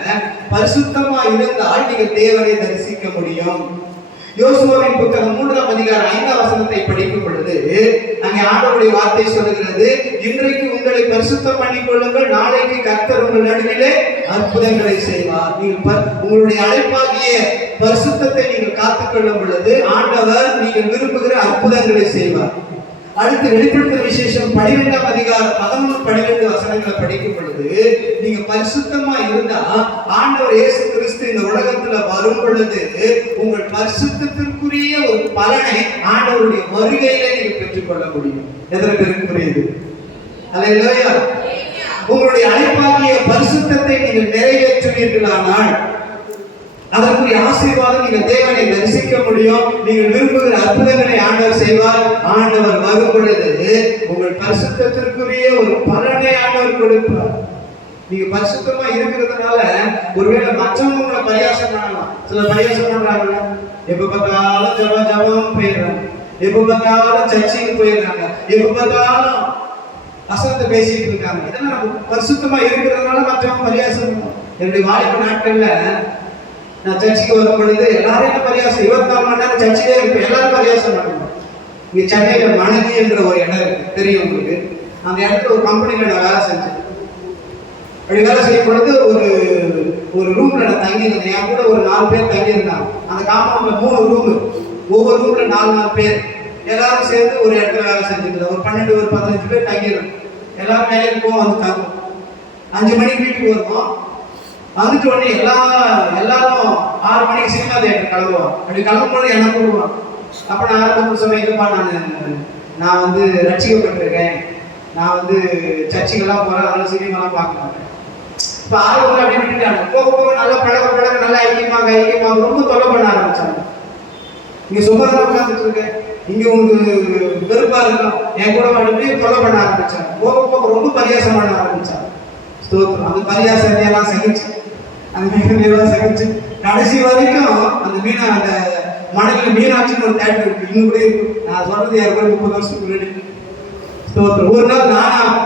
பரிசுத்தமா இருந்தால் நீங்க தேவனை தரிசிக்க முடியும். யோசுவாவின் புத்தகம் 3ஆம் அதிகாரம் 5ஆம் வசனத்தை படிக்கும் பொழுது அங்கே ஆண்டவருடைய வார்த்தை சொல்லுகிறது, இன்றைக்கு உங்களை பரிசுத்தம் பண்ணிக் கொள்ளுங்கள், நாளைக்கு கர்த்தர் உங்கள் நடுவிலே அற்புதங்களை செய்வார். நீங்கள் உங்களுடைய அழைப்பாகிய பரிசுத்தத்தை நீங்கள் காத்துக்கொள்ளும் பொழுது ஆண்டவர் நீங்கள் விரும்புகிற அற்புதங்களை செய்வார். அடுத்து வெளிப்படுத்தல் விசேஷம் 12ஆம் அதிகாரம் 11-12 வசனங்களை படிக்கும் பொழுது நீங்க பரிசுத்தமா இருந்தா ஆண்டவர் இயேசு கிறிஸ்து இந்த உலகத்துல வரும் பொழுது உங்கள் பரிசுத்தத்திற்குரிய ஒரு பலனை ஆண்டவருடைய வருகையிலே நீங்க பெற்றுக்கொள்ள முடியும். எத்தனை பேருக்கு புரியுது? அல்லேலூயா. உங்களுடைய அழைப்பாகிய பரிசுத்தத்தை நீங்கள் நிறைவேற்றுவீர்களானால் அதற்குரிய ஆசீர்வாதம் நீங்கள் தேவனை தரிசிக்க முடியும். நீங்கள் விரும்புகிற அற்புதங்களை ஆண்டவர் செய்வார். ஆண்டவர் வரும் பொழுது உங்கள் பரிசுத்தத்திற்குரிய ஒரு பலனை ஆண்டவர் கொடுப்பார். நீங்க பரிசுத்தமா இருக்கிறதுனால ஒருவேளை மற்றவங்க உங்களை பரியாசம் பண்ணலாம். சில பரியாசம் பண்றாங்க, எப்ப பார்த்தாலும் ஜபம் போயிடுறாங்க, எப்ப பார்த்தாலும் சர்ச்சைக்கு போயிடுறாங்க, எப்ப பார்த்தாலும் அசத்தை பேசிட்டு இருக்காங்க. இதெல்லாம் நம்ம பரிசுத்தமா இருக்கிறதுனால மற்றவங்க பரியாசம் பண்ணுவோம். என்னுடைய வாலிப நாட்கள்ல நான் சர்ச்சைக்கு வரும் பொழுது எல்லாரும் என்ன பரியாசம், 24 மணி நேரம் சர்ச்சையிலே இருப்பேன், எல்லாரும் பரியாசம் பண்ணுவோம். இங்க சென்னையில மணலி என்ற ஒரு இடம் இருக்கு, தெரியும் உங்களுக்கு. அந்த இடத்துல ஒரு கம்பெனியில நான் வேலை செஞ்சேன். அப்படி வேலை செய்யும் பொழுது ஒரு ரூம்ல நான் தங்கி இருந்தேன். என் கூட ஒரு 4 பேர் தங்கி இருந்தாங்க. அந்த காம்பவுண்ட்ல 3 ரூம், ஒவ்வொரு ரூம்ல 4 பேர் எல்லாரும் சேர்ந்து ஒரு இடத்துல வேலை செஞ்சுட்டு ஒரு 12 ஒரு 15 பேர் தங்கிடும். எல்லாரும் வேலைக்கு போவோம், வந்து தங்கும். 5 மணிக்கு வீட்டுக்கு வருவோம். வந்துட்டு உடனே எல்லாரும் 6 மணிக்கு சினிமா தியேட்டர் கிளம்புவோம். அப்படி கிளம்பும்போது என்ன கூடுவோம். அப்ப நான் ஆரம்பத்தில் சொன்னேன், இல்லப்பா நான் வந்து ரட்சிக்கப்பட்டிருக்கேன், நான் வந்து சர்ச்சைக்கெல்லாம் போறேன், அதனால சினிமாலாம் பார்க்க மாட்டேன். இப்போ ஆர்வம் அப்படி விட்டுட்டாங்க. போக போக நல்லா பழக நல்லா ஐக்கியமாக ரொம்ப தொலை பண்ண ஆரம்பிச்சாங்க. இங்க சும்மா தான் உட்காந்துட்டு இருக்கேன், இங்க உங்களுக்கு வெறுப்பா இருக்கும், என் கூட மட்டும் தொலை பண்ண ஆரம்பிச்சாங்க. போக போக ரொம்ப பரியாசம் பண்ண ஆரம்பிச்சாங்க. ஸ்தோத்திரம். அந்த பரியாசத்தையெல்லாம் சகிச்சு, அந்த மீனெல்லாம் சகிச்சு கடைசி வரைக்கும் அந்த மணலில் மீனாட்சின்னு ஒரு தேட்டர் இருக்கு, இன்னும் கூட இருக்கு. நான் சொல்றது யாருக்கும் 30 வருஷத்துக்கு முன்னாடி. ஸ்தோத்திரம். ஒரு நாள்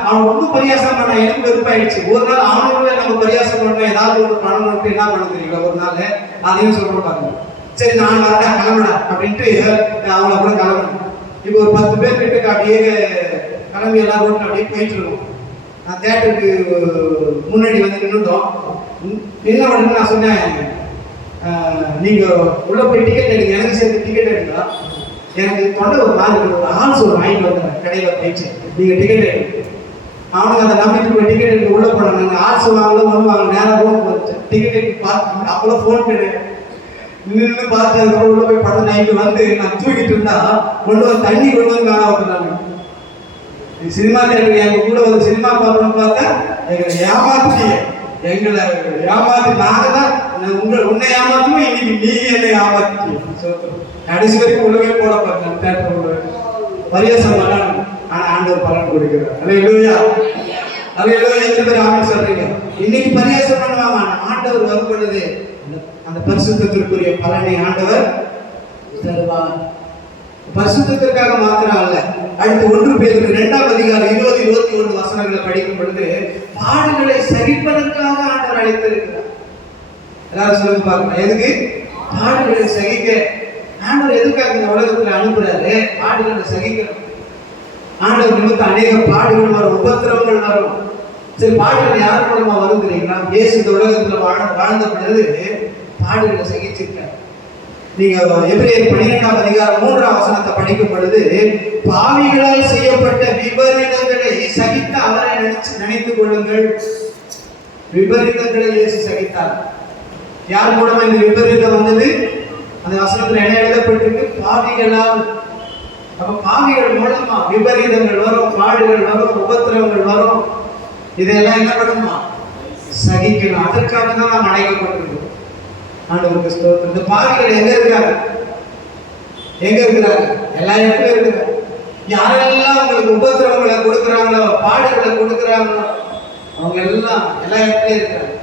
அவன் ரொம்ப பரியாசம் பண்ண, எனக்கு வெறுப்பாயிடுச்சு. ஒரு நாள் அவனுக்குள்ள நம்ம பரியாசம் பண்ணோம், ஏதாவது ஒரு பணம் மட்டும் என்ன பண்ண தெரியல. ஒரு நாள் அதையும் சொல்ற பாருங்க, சரி நான் வரடா கிளம்புடா அப்படின்ட்டு அவங்கள கூட கிளம்பணும். இப்போ ஒரு 10 பேர் கிட்ட அப்படியே கிளம்பி எல்லா ரோட்ல அப்படியே போயிட்டு இருக்கோம். நான் தேட்டருக்கு முன்னாடி வந்து நின்றுட்டோம். நின்ன உடனே நான் சொன்னேன், நீங்க உள்ள போய் டிக்கெட் எடுங்க, எனக்கு சேர்த்து டிக்கெட் எடுக்கலாம். எனக்கு தொண்டை ஒரு மாதிரி ஒரு ஆன்ஸ் ஒரு வாங்கிட்டு வந்தேன் கடையில் போயிடுச்சு, நீங்க டிக்கெட் எடுங்க. அவனுக்கு அதை நம்பிட்டு போய் டிக்கெட் எடுத்து உள்ள போனாங்க. ஆர்ட்ஸ் வாங்கல வருவாங்க, நேரம் ரூம் போச்சு. டிக்கெட் எடுத்து பார்த்து அப்பெல்லாம் ஃபோன் கிடையாது, நின்று பார்த்து அதுக்கப்புறம் உள்ள போய் படம் நைட்டு வந்து நான் தூக்கிட்டு இருந்தா கொண்டு வந்து தண்ணி கொண்டு வந்து காண விட்டுறாங்க. சினிமா தேட்டர் எங்க கூட ஒரு சினிமா பார்க்கணும்னு பார்த்தா எங்களை ஏமாத்திட்டீங்க, எங்களை ஏமாத்தி நாங்க தான் உன்னை ஏமாத்துவோம், இன்னைக்கு நீங்க என்னை ஏமாத்திட்டீங்க. கடைசி வரைக்கும் உலகே போட பார்த்தேன் தேட்டர் உள்ள பரியாசம் பண்ணாங்க. ஆனா ஆண்டவர் பலன் கொடுக்கிறார். அல்லேலூயா, அல்லேலூயா. எத்தனை பேர் ஆமென் சொல்றீங்க? இன்னைக்கு பரியாசம் பண்ணுவாங்க, ஆண்டவர் வரும் பொழுது அந்த பரிசுத்தத்திற்குரிய பலனை ஆண்டவர் தருவார். பரிசுத்தத்திற்காக மாத்திரம் அல்ல. அடுத்து 1 பேதுரு 2ஆம் அதிகாரம் 20-21 வசனங்களை படிக்கும் பொழுது பாடுகளை சகிப்பதற்காக ஆண்டவர் அழைத்திருக்கிறார். எல்லாரும் சொல்லுங்க பாருங்க, எதுக்கு பாடுகளை சகிக்க ஆண்டவர் எதுக்காக இந்த உலகத்துல அனுப்புறாரு? பாடுகளை சகிக்கணும். ஆண்டவர் நிமித்தம் அநேக பாடுகள் வரும், உபத்திரவங்கள் வரும். சரி, பாடுகள் யார் மூலமா வரும் தெரியுங்களா? இயேசு இந்த உலகத்துல வாழ்ந்த பொழுது பாடுகளை சகிச்சிருக்கார். நீங்க எபிரேயர் 12ஆம் அதிகாரம் 3ஆம் வசனத்தை படிக்கும் பொழுது பாவிகளால் செய்யப்பட்ட விபரீதங்களை சகித்த அவரை நினைத்துக் கொள்ளுங்கள். விபரீதங்களை இயேசு சகித்தார். யார் மூலமா இந்த விபரீதம் வந்தது? அந்த வசனத்துல என்ன எழுதப்பட்டிருக்கு? பாவிகளால். அப்ப பாவிகள் மூலமா விபரீதங்கள் வரும், பாடுகள் வரும், உபத்திரவங்கள் வரும். இதெல்லாம் என்ன பண்ணுமா? சகிக்கணும். அதற்காக தான் நாம் அழைக்கப்பட்டிருக்கோம். ஆண்டவருக்கு ஸ்தோத்திரம். இந்த பாவிகள் எங்க இருக்காங்க? எங்க இருக்கிறாங்க? எல்லா இடத்துலயும் இருக்கிறாங்க. யாரெல்லாம் உங்களுக்கு உபத்திரவங்களை கொடுக்குறாங்களோ, பாடுகளை கொடுக்குறாங்களோ, அவங்க எல்லாம் எல்லா இடத்துலயும் இருக்கிறாங்க.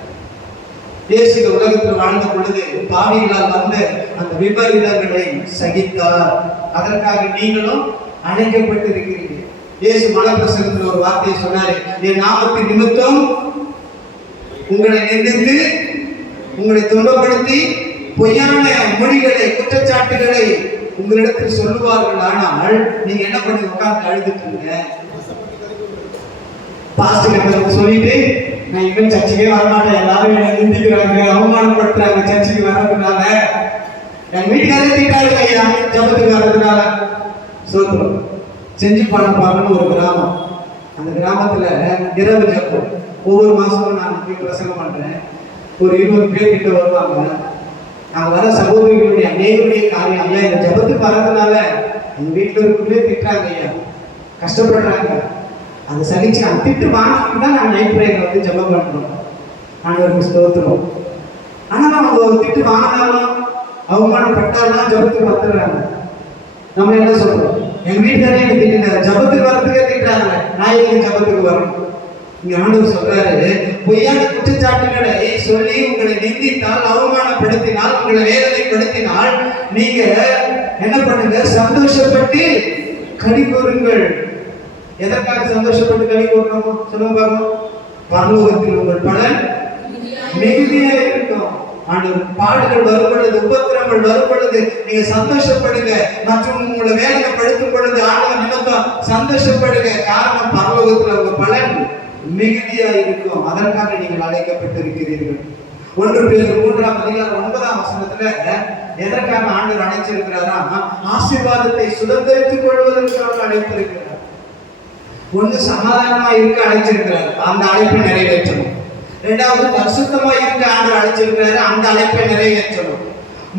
இயேசு உலகத்தில் வாழ்ந்த பொழுது பாவிகளால் வந்த அந்த விபரீதங்களை சகித்தார். அதற்காக நீங்களும் அழைக்கப்பட்டிருக்கிறீர்கள். இயேசு மலைப்பிரசங்கத்தில் ஒரு வார்த்தையை சொன்னாரு, என் நாமத்தின் நிமித்தம் உங்களை நிந்தித்து உங்களை துன்பப்படுத்தி பொய்யான மொழிகளை குற்றச்சாட்டுகளை உங்களிடத்தில் சொல்லுவார்கள். ஆனால் நீங்க என்ன பண்ணி உட்கார்ந்து அழுதுட்டீங்க. பாஸ்டர் சொல்லிட்டு நான் இவன் சர்ச்சைக்கே வரமாட்டேன், எல்லாரும் என்னை நிந்திக்கிறாங்க, அவமானப்படுத்துறாங்க சர்ச்சைக்கு வர்றதுனால, என் வீட்டுக்காரே திட்டாரு ஐயா ஜபத்துக்கு வர்றதுனால. சோத்திரம். செஞ்சு பணம் பார்க்கணும் ஒரு கிராமம். அந்த கிராமத்துல இரவு ஜபம் ஒவ்வொரு மாசமும் நான் போய் பிரசங்கம் பண்றேன். ஒரு 20 பேர் கிட்ட வருவாங்க. நாங்க வர சகோதரிகளுடைய அநேகருடைய காரியம் ஐயா இந்த ஜபத்துக்கு வர்றதுனால எங்க வீட்டுல இருக்குள்ளே திட்டுறாங்க ஐயா, கஷ்டப்படுறாங்க. அதை சகிச்சு அந்த திட்டு வாங்கிட்டு தான் நான் நைட் பிரேயர் வந்து ஜபம் பண்றோம். ஆண்டவருக்கு ஸ்தோத்திரம். ஆனா நம்ம ஒரு திட்டு வாங்கினாலும் அவமானப்பட்டாலும் ஜபத்துக்கு வந்துடுறாங்க. நம்ம என்ன சொல்றோம்? எங்க வீட்டுக்காரே எனக்கு திட்டாங்க, ஜபத்துக்கு வர்றதுக்கே திட்டாங்க, நான் எங்க ஜபத்துக்கு வரணும்? இங்க ஆண்டவர் சொல்றாரு, பொய்யான குற்றச்சாட்டுகளை சொல்லி உங்களை நிந்தித்தால், அவமானப்படுத்தினால், உங்களை வேதனைப்படுத்தினால் நீங்க என்ன பண்ணுங்க? சந்தோஷப்பட்டு களி கூறுங்கள். எதற்காக சந்தோஷப்பட்டு களி கூறணுமோ சொல்லுங்க பாருங்க. பரலோகத்தில் உங்கள் பலன் மிகுதியாக இருக்கும். ஆண்டவர் பாடுகள் வரும் பொழுது, உபத்திரங்கள் வரும் பொழுது நீங்க சந்தோஷப்படுங்க. மற்றும் உங்களை வேதனைப்படுத்தும் பொழுது ஆண்டவர் நிமித்தம் சந்தோஷப்படுங்க. காரணம் பரலோகத்தில் உங்க பலன் மிகுதியா இருக்கும். அதற்காக நீங்கள் அழைக்கப்பட்டிருக்கிறீர்கள். 1 பேதுரு 3ஆம் அதிகாரம் 9ஆம் வசனத்துல எதற்காக ஆண்டவர் அழைச்சிருக்கிறாரா? ஆசீர்வாதத்தை சுதந்திரித்துக் கொள்வதற்காக அழைத்திருக்கிறார். ஒன்று சமாதானமா இருக்க அழைச்சிருக்கிறார், அந்த அழைப்பை நிறைவேற்றணும். 2வது பரிசுத்தமா இருக்க ஆண்டவர் அழைச்சிருக்கிறாரு, அந்த அழைப்பை நிறைவேற்றணும்.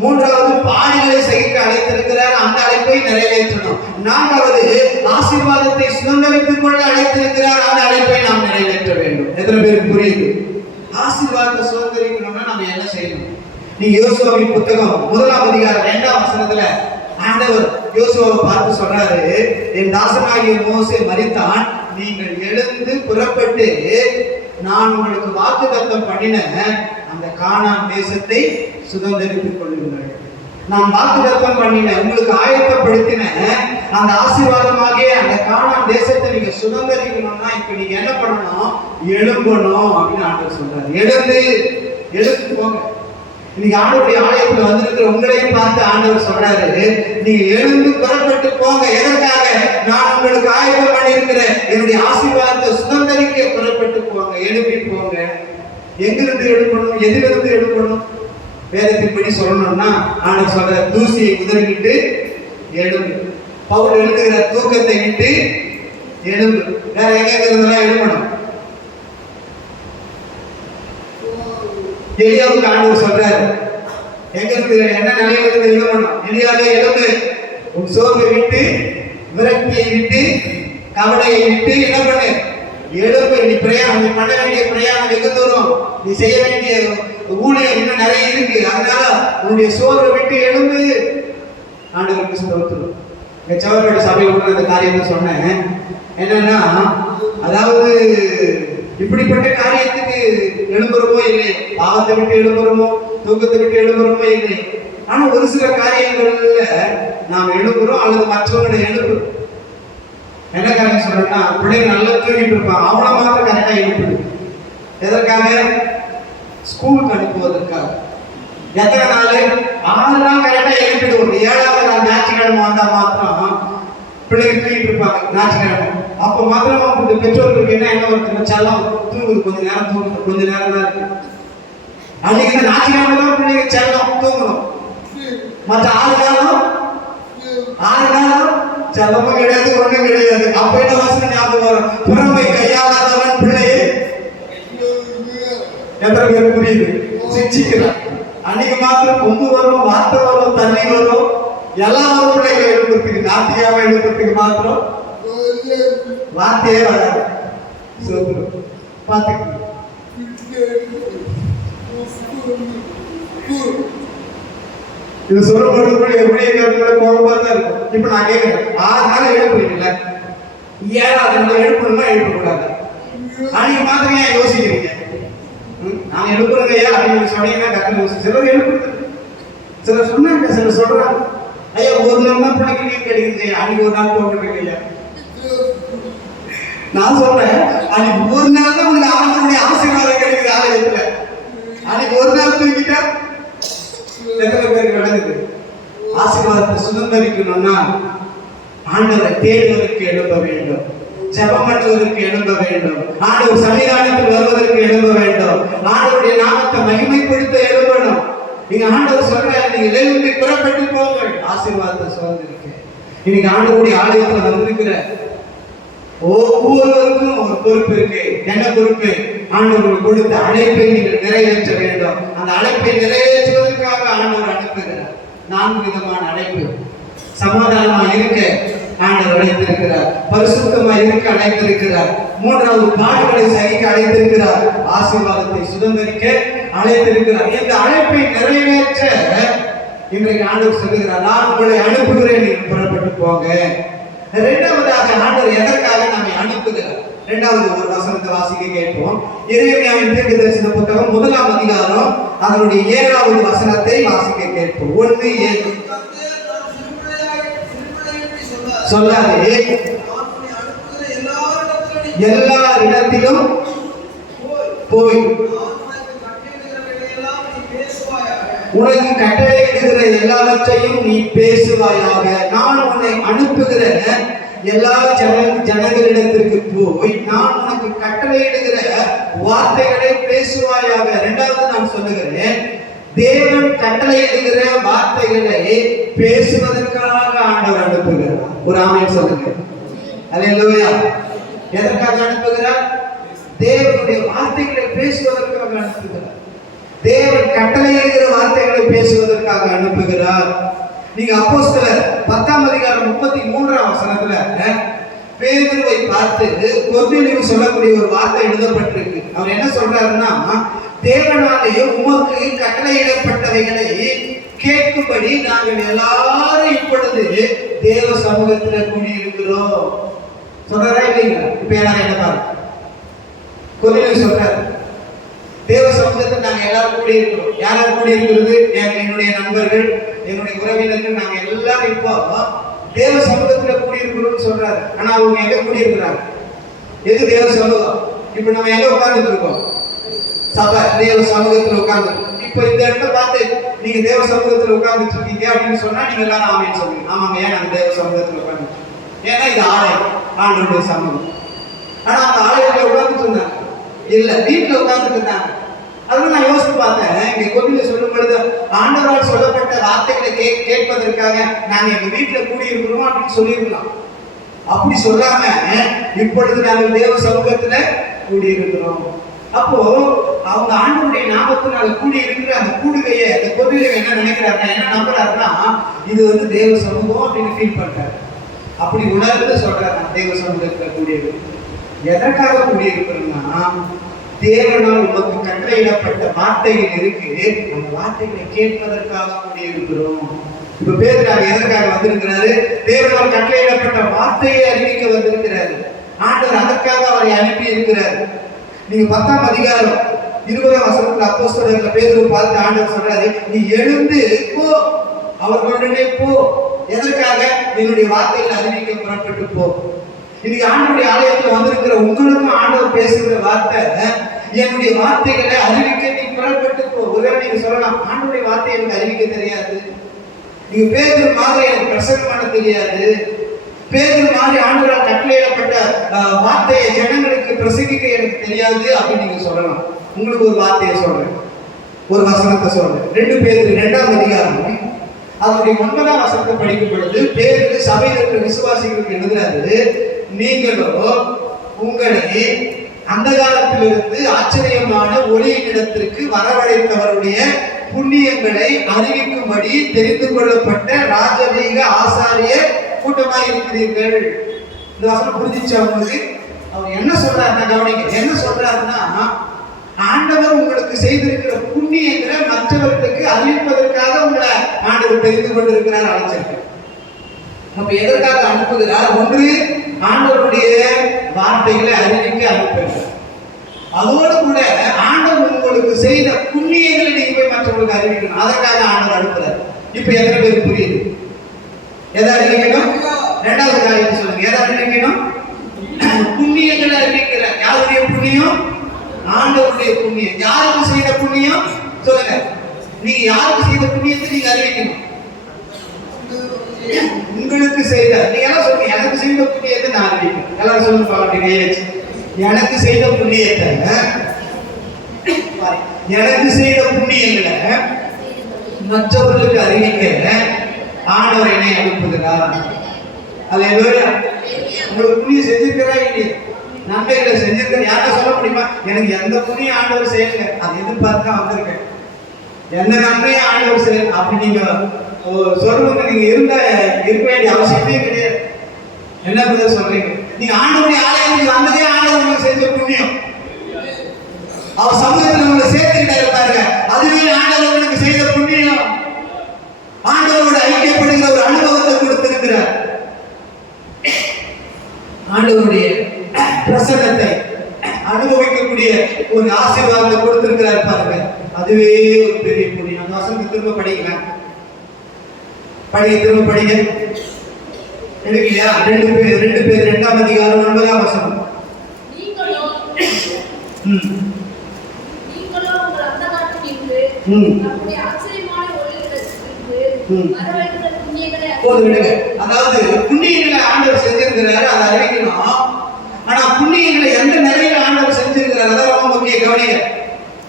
3வது பாடுகளை சகிக்க அழைத்திருக்கிறார், அந்த அழைப்பை நிறைவேற்றணும். 4வது ஆசீர்வாதத்தை சுதந்திரித்துக் கொள்ள அழைத்திருக்கிறார், அந்த அழைப்பை நாம் நிறைவேற்ற வேண்டும். எத்தனை பேருக்கு புரியுது? ஆசீர்வாதத்தை சுதந்திரிக்கணும்னா நம்ம என்ன செய்யணும்? நீங்க யோசுவாவின் புத்தகம் 1ஆம் அதிகாரம் 2ஆம் வசனத்துல ஆண்டவர் யோசுவாவை பார்த்து சொல்றாரு, என் தாசனாகிய மோசே மரித்தான், நீங்கள் எழுந்து புறப்பட்டு நான் உங்களுக்கு வாக்குத்தத்தம் பண்ணின அந்த கானான் தேசத்தை சுதந்திரித்துக் கொள்ளுங்கள். நான் வாக்குத்தத்தம் பண்ணின, உங்களுக்கு ஆயத்தப்படுத்தின அந்த ஆசீர்வாதமாகிய அந்த கானான் தேசத்தை நீங்க சுதந்திரிக்கணும்னா இப்ப நீங்க என்ன பண்ணணும்? எழும்பணும் அப்படின்னு ஆண்டவர் சொல்றாரு. எழுந்து போங்க. இன்னைக்கு ஆண்டவருடைய ஆலயத்துல வந்திருக்கிற உங்களையும் பார்த்து ஆண்டவர் சொல்றாரு, நீங்க எழுந்து புறப்பட்டு போங்க. எதற்காக? நான் உங்களுக்கு ஆயத்தம் பண்ணியிருக்கிறேன் என்னுடைய ஆசீர்வாதத்தை சுதந்திரிக்க புறப்பட்டு போங்க. எழுப்பி போங்க. எங்கிருந்து எழுப்பணும்? எதிலிருந்து எழுப்பணும்? வேதத்தின்படி சொல்லணும்னா ஆண்டவர் சொல்ற தூசியை உதறிக்கிட்டு எழும்பு. பவுல் எழுதுகிற தூக்கத்தை விட்டு எழும்பு. வேற எங்க இருக்கிறதெல்லாம் எழுப்பணும். எலியாவுக்கு ஆண்டவர் சொல்றாரு, எங்க இருக்கு என்ன நிலையில இருந்து எழுதணும். எலியாவே எழும்பு, உன் சோர்வை விட்டு, விரக்தியை விட்டு, கவலையை விட்டு என்ன பண்ணு, எழும்பு. நீ பிரயாணம், நீ பண்ண வேண்டிய பிரயாணம் வெகு தூரம், நீ செய்ய வேண்டிய ஊழியம் இன்னும் நிறைய இருக்கு. அதனால உன்னுடைய சோர்வை விட்டு எழும்பு. ஆண்டவருக்கு ஸ்தோத்திரம். எங்க சவரோட சபையில் கூட அந்த காரியத்தை சொன்னேன். என்னன்னா, அதாவது இப்படிப்பட்ட காரியத்துக்கு எழும்புறமோ இல்லை, பாவத்தை விட்டு எழும்புறமோ, தூக்கத்தை விட்டு எழும்புறமோ இல்லை. ஆனா ஒரு சில காரியங்கள்ல நாம் எழும்புறோம் அல்லது மற்றவர்களை எழுப்புறோம். என்ன காரியம் சொல்றேன்னா, பிள்ளைங்க நல்லா தூங்கிட்டு இருப்பான், அவனை மாத்திரம் கரெக்டா எழுப்புது. எதற்காக? ஸ்கூலுக்கு அனுப்புவதற்காக. எத்தனை நாள்? 6 நாள் கரெக்டா எழுப்பிடுவோம். 7வது நாள் ஞாயிற்றுக்கிழமை வந்தா மாத்திரம் பிள்ளைங்க தூங்கிட்டு இருப்பாங்க. ஞாயிற்றுக்கிழமை அப்ப மாத்திரம் பெற்றோர்களுக்கு என்ன வருது, செல்லம் தூங்குது, கொஞ்ச நேரம் தூங்குது, கொஞ்ச நேரம் தான் இருக்கு. அன்னைக்கு ஞாயிற்றுக்கிழமை தான் பிள்ளைங்க செல்லம் தூங்கணும். மற்ற 6 நாளும் செல்லமும் கிடையாது, ஒண்ணும் கிடையாது. அப்ப என்ன வசனம் ஞாபகம் வரும்? புறமை கையாளாதவன் பிள்ளையை எத்தனை பேர் புரியுது? சிரிச்சுக்கிறான். அன்னைக்கு மாத்திரம் கொம்பு வரும், வார்த்தை வரும், தண்ணி வரும், எல்லாம் வரும். பிள்ளைகளை எழுப்புறதுக்கு, நாத்தியாவை எழுப்புறதுக்கு மாத்திரம் வார்த்தையே வராது. பாத்துக்க, இது சொல்லப்படுறது கூட எப்படி கோபமா தான் இருக்கும். இப்ப நான் கேட்கிறேன், 6 நாள் எழுப்புறீங்கல்ல, 7வது நாள் எழுப்பணுமா எழுப்பக்கூடாது? அன்னைக்கு மாத்திரம் ஏன் யோசிக்கிறீங்க? நான் எழுப்புறேங்க ஐயா அப்படின்னு சொன்னீங்கன்னா கத்தனை யோசி. சிலர் எழுப்புறது, சிலர் சொன்னாங்க, சிலர் சொல்றாங்க, ஐயா ஒரு நாள் தான் பிள்ளைக்கு லீவ் கிடைக்குது, அன்னைக்கு ஒரு நாள் போட்டுருக்கீங்க ஐயா. நான் சொல்றேன், அன்னைக்கு ஒரு நாள் தான் உங்களுக்கு ஆண்டவருடைய ஆசீர்வாதம் கிடைக்குது ஆலயத்துல. அன்னைக்கு ஒரு நாள் தூக்கிட்டா எத்தனை பேருக்கு நடக்குது? ஆசீர்வாதத்தை சுதந்திரிக்கணும்னா ஆண்டவரை தேடுவதற்கு எழும்ப வேண்டும், ஜெபம் பண்ணுவதற்கு எழும்ப வேண்டும், ஆண்டவர் சன்னிதானத்தில் வருவதற்கு எழும்ப வேண்டும், ஆண்டவருடைய நாமத்தை மகிமைப்படுத்த எழும்பணும். நீங்க ஆண்டவர் சொல்ற, நீங்க எழும்பி புறப்பட்டு போங்கள், ஆசீர்வாதத்தை சுதந்திரிக்க. இன்னைக்கு ஆண்டவருடைய ஆலயத்தில் வந்திருக்கிற ஒவ்வொருவருக்கும் ஒரு பொறுப்பு இருக்கு. என்ன பொறுப்பு? ஆண்டவர் கொடுத்த அழைப்பை நீங்கள் நிறைவேற்ற வேண்டும். அந்த அழைப்பை நிறைவேற்றுவதற்காக ஆண்டவர் அனுப்புகிறார். 4 விதமான அழைப்பு. சமாதானமா இருக்க ஆண்டவர் அழைத்திருக்கிறார், பரிசுத்தமா இருக்க அழைத்திருக்கிறார், 3வது பாடுகளை சகிக்க அழைத்திருக்கிறார், ஆசீர்வாதத்தை சுதந்திரிக்க அழைத்திருக்கிறார். இந்த அழைப்பை நிறைவேற்ற இன்றைக்கு ஆண்டவர் சொல்லுகிறார், நான் உங்களை அனுப்புகிறேன், நீங்கள் புறப்பட்டு போங்க. 2வதாக ஆண்டவர் எதற்காக நம்மை அனுப்புகிறார்? 2வது ஒரு வசனத்தை வாசிக்க கேட்போம். எரேமியாவின் தீர்க்கதரிசன புத்தகம் 1ஆம் அதிகாரம் அதனுடைய 7வது வசனத்தை வாசிக்க கேட்போம். 1:7. சொல்லாதே, எல்லா இடத்திலும் போய் உனக்கு கட்டளையிடுகிற எல்லாவற்றையும் நீ பேசுவாயாக. நான் உன்னை அனுப்புகிற எல்லா ஜனங்களிடத்திற்கு போய் நான் உனக்கு கட்டளையிடுகிற வார்த்தைகளை பேசுவாயாக. 2வது நான் சொல்லுகிறேன், தேவன் கட்டளையிடுகிற வார்த்தைகளை பேசுவதற்காக ஆண்டவர் அனுப்புகிறார். ஒரு ஆமென் சொல்லுங்க. அல்லேலூயா. எதற்காக அனுப்புகிறார்? தேவனுடைய வார்த்தைகளை பேசுவதற்காக அனுப்புகிறார். தேவன் கட்டளையிடுகிற வார்த்தைகளை பேசுவதற்காக அனுப்புகிறார். நீங்க அப்போஸ்தலர் 10ஆம் அதிகாரம் 33ஆம் வசனத்துல பேதுருவை பார்த்து கொர்நேலியு சொல்லக்கூடிய ஒரு வார்த்தை எழுதப்பட்டிருக்கு. அவர் என்ன சொல்றாருன்னா, தேவனாலே உமக்கு கட்டளையிடப்பட்டவைகளை கேட்கும்படி நாங்கள் எல்லாரும் இப்பொழுது தேவ சமூகத்துல கூடியிருக்கிறோம். சொல்றாரா இல்லைங்களா? இப்ப எல்லாரும் என்ன பாருங்க, கொர்நேலியு சொல்றாரு, தேவ சமூகத்தில் நாங்க எல்லாரும் கூடி இருக்கிறோம். யாரும் கூடி இருக்கிறது? என்னுடைய நண்பர்கள், என்னுடைய உறவினர்கள், நாங்க எல்லாரும் இப்போ தேவ சமூகத்துல கூடி இருக்கிறோம்னு சொல்றாரு. ஆனா அவங்க எங்க கூடி இருக்கிறாங்க? எது தேவ சமூகம்? இப்ப நம்ம எங்க உட்கார்ந்துட்டு இருக்கோம்? சபை தேவ சமூகத்துல உட்கார்ந்து. இப்ப இந்த இடத்த பார்த்து நீங்க தேவ சமூகத்துல உட்கார்ந்துட்டு இருக்கீங்க அப்படின்னு சொன்னா நீங்க எல்லாரும் ஆமென் சொல்லுங்க. ஆமாங்க, ஏன் நாங்க தேவ சமூகத்துல உட்கார்ந்து? ஏன்னா இது ஆலயம், ஆண்டவருடைய சமூகம். ஆனா அந்த ஆலயத்துல உட்கார்ந்துட்டு இருந்தாங்க இல்ல, வீட்டுல உட்கார்ந்துட்டு இருந்தாங்க. அதனால நான் யோசித்து பார்த்தேன், இங்க கோவில சொல்லும் பொழுது ஆண்டவரால் சொல்லப்பட்ட வார்த்தைகளை கேட்பதற்காக நாங்க எங்க வீட்டுல கூடியிருக்கிறோம் அப்படின்னு சொல்லியிருக்கலாம். அப்படி சொல்லாம இப்பொழுது நாங்கள் தேவ சமூகத்துல கூடியிருக்கிறோம். அப்போ அவங்க ஆண்டவருடைய நாமத்தினால கூடி இருக்கிற அந்த கூடுகையை, அந்த கோவிலை என்ன நினைக்கிறாருன்னா, என்ன நம்புறாருன்னா, இது தேவ சமூகம் அப்படின்னு ஃபீல் பண்றாரு. அப்படி உணர்ந்து சொல்றாரு, தேவ சமூகத்துல கூடியது. எதற்காக கூடியிருக்கிறோம்னா, தேவனால் உமக்கு கட்டளையிடப்பட்ட வார்த்தைகள் இருக்கு, அந்த வார்த்தைகளை கேட்பதற்காக கூடியிருக்கிறோம். இப்ப பேதுரு எதற்காக வந்திருக்கிறாரு? தேவனால் கட்டளையிடப்பட்ட வார்த்தையை அறிவிக்க வந்திருக்கிறாரு. ஆண்டவர் அதற்காக அவரை அனுப்பி இருக்கிறார். நீங்க 10ஆம் அதிகாரம் 20ஆம் வசனத்துல அப்போஸ்தலர்களை பேதுரு பார்த்து ஆண்டவர் சொல்றாரு, நீ எழுந்து போ, அவர்களுடனே போ. எதற்காக? என்னுடைய வார்த்தைகளை அறிவிக்க புறப்பட்டு போ. இன்னைக்கு ஆண்டவருடைய ஆலயத்துல வந்திருக்கிற உங்களுக்கும் ஆண்டவர் பேசுகிற வார்த்தை, என்னுடைய வார்த்தைகளை அறிவிக்க நீ புறப்பட்டு போ. ஒருவேளை நீங்க சொல்லலாம், ஆண்டவருடைய வார்த்தையை எனக்கு அறிவிக்க தெரியாது, நீங்க பேதுரு மாதிரி எனக்கு பிரசங்கம் பண்ண தெரியாது, பேதுரு மாதிரி ஆண்டவரால் கட்டளையிடப்பட்ட வார்த்தையை ஜனங்களுக்கு பிரசங்கிக்க எனக்கு தெரியாது அப்படின்னு நீங்க சொல்லலாம். உங்களுக்கு ஒரு வார்த்தையை சொல்றேன், ஒரு வசனத்தை சொல்றேன். 2 பேதுரு 2ஆம் அதிகாரம் அதனுடைய 9ஆம் வசனத்தை படிக்கும் பொழுது பேதுரு சபையில் இருக்கிற விசுவாசிகளுக்கு எழுதுறாரு, நீங்களோ உங்களை அந்த காலத்திலிருந்து ஆச்சரியமான ஒளியினிடத்திற்கு வரவழைத்தவருடைய புண்ணியங்களை அறிவிக்கும்படி தெரிந்து கொள்ளப்பட்ட ராஜரீக ஆசாரிய கூட்டமாக இருக்கிறீர்கள். இந்த வசனம் புரிஞ்சிச்சு அவங்களுக்கு? அவர் என்ன சொல்றாருன்னா, கவனிங்க, என்ன சொல்றாருன்னா, ஆண்டவர் உங்களுக்கு செய்திருக்கிற புண்ணியங்களை மற்றவர்களுக்கு அறிவிப்பதற்காக உங்களை ஆண்டவர் தெரிந்து கொண்டிருக்கிறார், அழைச்சிருக்கிறார். அப்ப எதற்காக அனுப்புகிறார்? ஒன்று, ஆண்டவருடைய வார்த்தைகளை அறிவிக்க அனுப்புகிறார். அதோடு கூட ஆண்டவர் உங்களுக்கு செய்த புண்ணியங்களை நீங்க போய் மற்றவர்களுக்கு அறிவிக்கணும், அதற்காக ஆண்டவர் அனுப்புகிறார். இப்ப எத்தனை பேர் புரியுது? எதை அறிவிக்கணும்? 2வது காரியத்தை சொல்லுங்க, எதை அறிவிக்கணும்? புண்ணியங்களை அறிவிக்கிறார். யாருடைய புண்ணியம்? ஆண்டவருடைய புண்ணியம். யாருக்கு செய்த புண்ணியம்? சொல்லுங்க, நீங்க யாருக்கு செய்த புண்ணியத்தை நீங்க அறிவிக்கணும். உங்களுக்கு செய்த, நீங்க எல்லாம் சொல்லுங்க, எனக்கு செய்த புண்ணியத்தை நான் அறிவிக்கணும். எல்லாரும் சொல்லுங்க பாருங்க, எனக்கு செய்த புண்ணியத்தை, எனக்கு செய்த புண்ணியங்களை மற்றவர்களுக்கு அறிவிக்க ஆண்டவர் என்னை அனுப்புகிறார். அல்லேலூயா. உங்களுக்கு புண்ணியம் செஞ்சிருக்கிறா இல்லையா? நன்மைகளை செஞ்சிருக்க யாரும் சொல்ல முடியுமா? எனக்கு எந்த புண்ணியம் ஆண்டவர் செய்யல, அது எதிர்பார்த்தா வந்திருக்கேன், எந்த நன்மையும் ஆண்டவர் செய்யல அப்படி நீங்க சொல்லுங்க. நீங்க இருக்க வேண்டிய அவசியமே கிடையாது. என்ன பதில் சொல்றீங்க? நீங்க ஆண்டவருடைய ஆலயத்துக்கு வந்ததே ஆண்டவர் உங்களுக்கு செஞ்ச புண்ணியம். அவர் சமூகத்தில் உங்களை சேர்த்துக்கிட்டே இருப்பாருங்க, அதுவே ஆண்டவர் உங்களுக்கு செய்த புண்ணியம். ஆண்டவரோட ஐக்கியப்படுகிற ஒரு அனுபவத்தை கொடுத்திருக்கிறார். ஆண்டவருடைய பிரசன்னத்தை அனுபவிக்கக்கூடிய ஒரு ஆசீர்வாதத்தை கொடுத்திருக்கிறார் பாருங்க, அதுவே ஒரு பெரிய புண்ணியம். அந்த வசனத்தை திரும்ப படிக்கலாம், திரும்ப படிங்க. எடுக்கலையா? 2 பேர் 2ஆம் அதிகாரம் 9ஆம் வசனம். நீங்களோ உங்கள் அந்தகாரத்திலிருந்து நம்முடைய ஆச்சரியமான ஒளியிலிருந்து வரவழைத்த புண்ணியங்களை விடுங்க. அதாவது புண்ணியங்களை ஆண்டவர் செஞ்சிருக்கிறாரு, அதை அறிவிக்கணும். ஆனா புண்ணியங்களை எந்த நிலையில ஆண்டவர் செஞ்சிருக்கிறார், அதான் ரொம்ப முக்கிய. கவனிங்க,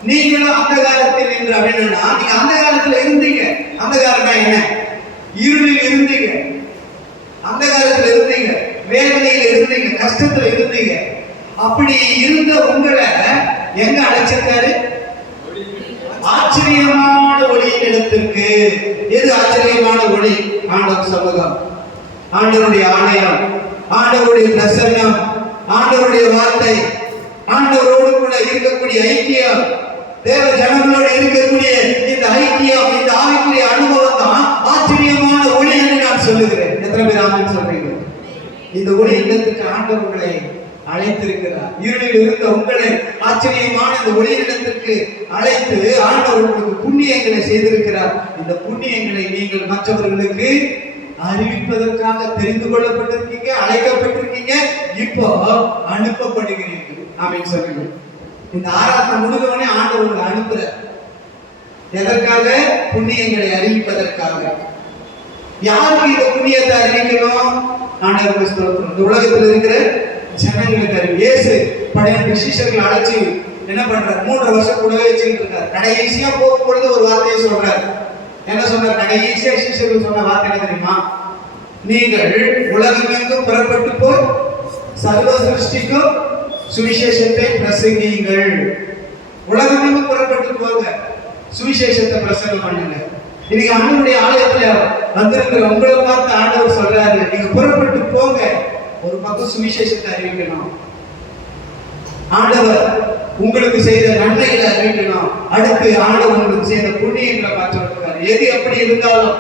நீங்களும் அந்த காலத்தில் என்று அப்படின்னா, நீங்க அந்த காலத்துல இருந்தீங்க. அந்த காலம்னா என்ன? இருளில் இருந்தீங்க, அந்த காலத்துல இருந்தீங்க, வேதனையில் இருந்தீங்க, கஷ்டத்துல இருந்தீங்க. அப்படி இருந்த உங்களை எங்க அழைச்சிருக்காரு? ஆச்சரியமான ஒளியின் இடத்திற்கு. எது ஆச்சரியமான ஒளி? ஆண்டவர் சமூகம், ஆண்டவருடைய ஆலயம், ஆண்டவருடைய பிரசன்னம், ஆண்டவருடைய வார்த்தை, ஆண்டவரோடு கூட இருக்கக்கூடிய ஐக்கியம், தேவ ஜனங்களோடு இருக்கக்கூடிய இந்த ஐக்கியம், இந்த ஆவிக்குரிய அனுபவம் தான் ஆச்சரியமான ஒளி என்று நான் சொல்லுகிறேன். எத்தனை பேர் ஆமென் சொல்றீங்க? இந்த ஒளி இல்லத்துக்கு ஆண்டவர் உங்களை அழைத்திருக்கிறார். இருளில் இருந்த உங்களை ஆச்சரியமான இந்த ஒளி இல்லத்திற்கு அழைத்து ஆண்டவர் உங்களுக்கு புண்ணியங்களை செய்திருக்கிறார். இந்த புண்ணியங்களை நீங்கள் மற்றவர்களுக்கு அறிவிப்பதற்காக தெரிந்து கொள்ளப்பட்டிருக்கீங்க, அழைக்கப்பட்டிருக்கீங்க, இப்போ அனுப்பப்படுகிறீர்கள். ஆமென் சொல்லுங்க. இந்த ஆராதனை முடிந்தவனே ஆண்டவர் உங்களை அனுப்புறார். எதற்காக? புண்ணியங்களை அறிவிப்பதற்காக. யாருக்கு இந்த புண்ணியத்தை அறிவிக்கணும்? ஆண்டவருக்கு ஸ்தோத்திரம். இந்த உலகத்தில் இருக்கிற ஜனங்களுக்கு அறிவி. இயேசு 12 சிஷ்யர்களை அழைச்சி என்ன பண்றாரு, 3 வருஷம் கூடவே வச்சுக்கிட்டு இருக்காரு. கடைசியா போகும்பொழுது ஒரு வார்த்தையை சொல்றாரு. என்ன சொன்னார்? கடைசியா சீஷர்கள் சொன்ன வார்த்தை என்ன தெரியுமா? நீங்கள் உலகமெங்கும் புறப்பட்டு போய் சர்வ சிருஷ்டிக்கும் சுவிசேஷத்தை பிரசங்கியுங்கள். உலகமெங்கும் புறப்பட்டு போங்க, சுவிசேஷத்தை பிரசங்கம் பண்ணுங்க. இன்னைக்கு ஆண்டவருடைய ஆலயத்துல வந்திருக்கிற உங்களை பார்த்து ஆண்டவர் சொல்றாரு, நீங்க புறப்பட்டு போங்க. ஒரு பக்கம் சுவிசேஷத்தை அறிவிக்கணும், ஆண்டவர் உங்களுக்கு செய்த நன்மைகளை அறிவிக்கணும், அடுத்து ஆண்டவர் உங்களுக்கு செய்த புண்ணியங்களை மாற்றிருக்காரு. எது எப்படி இருந்தாலும்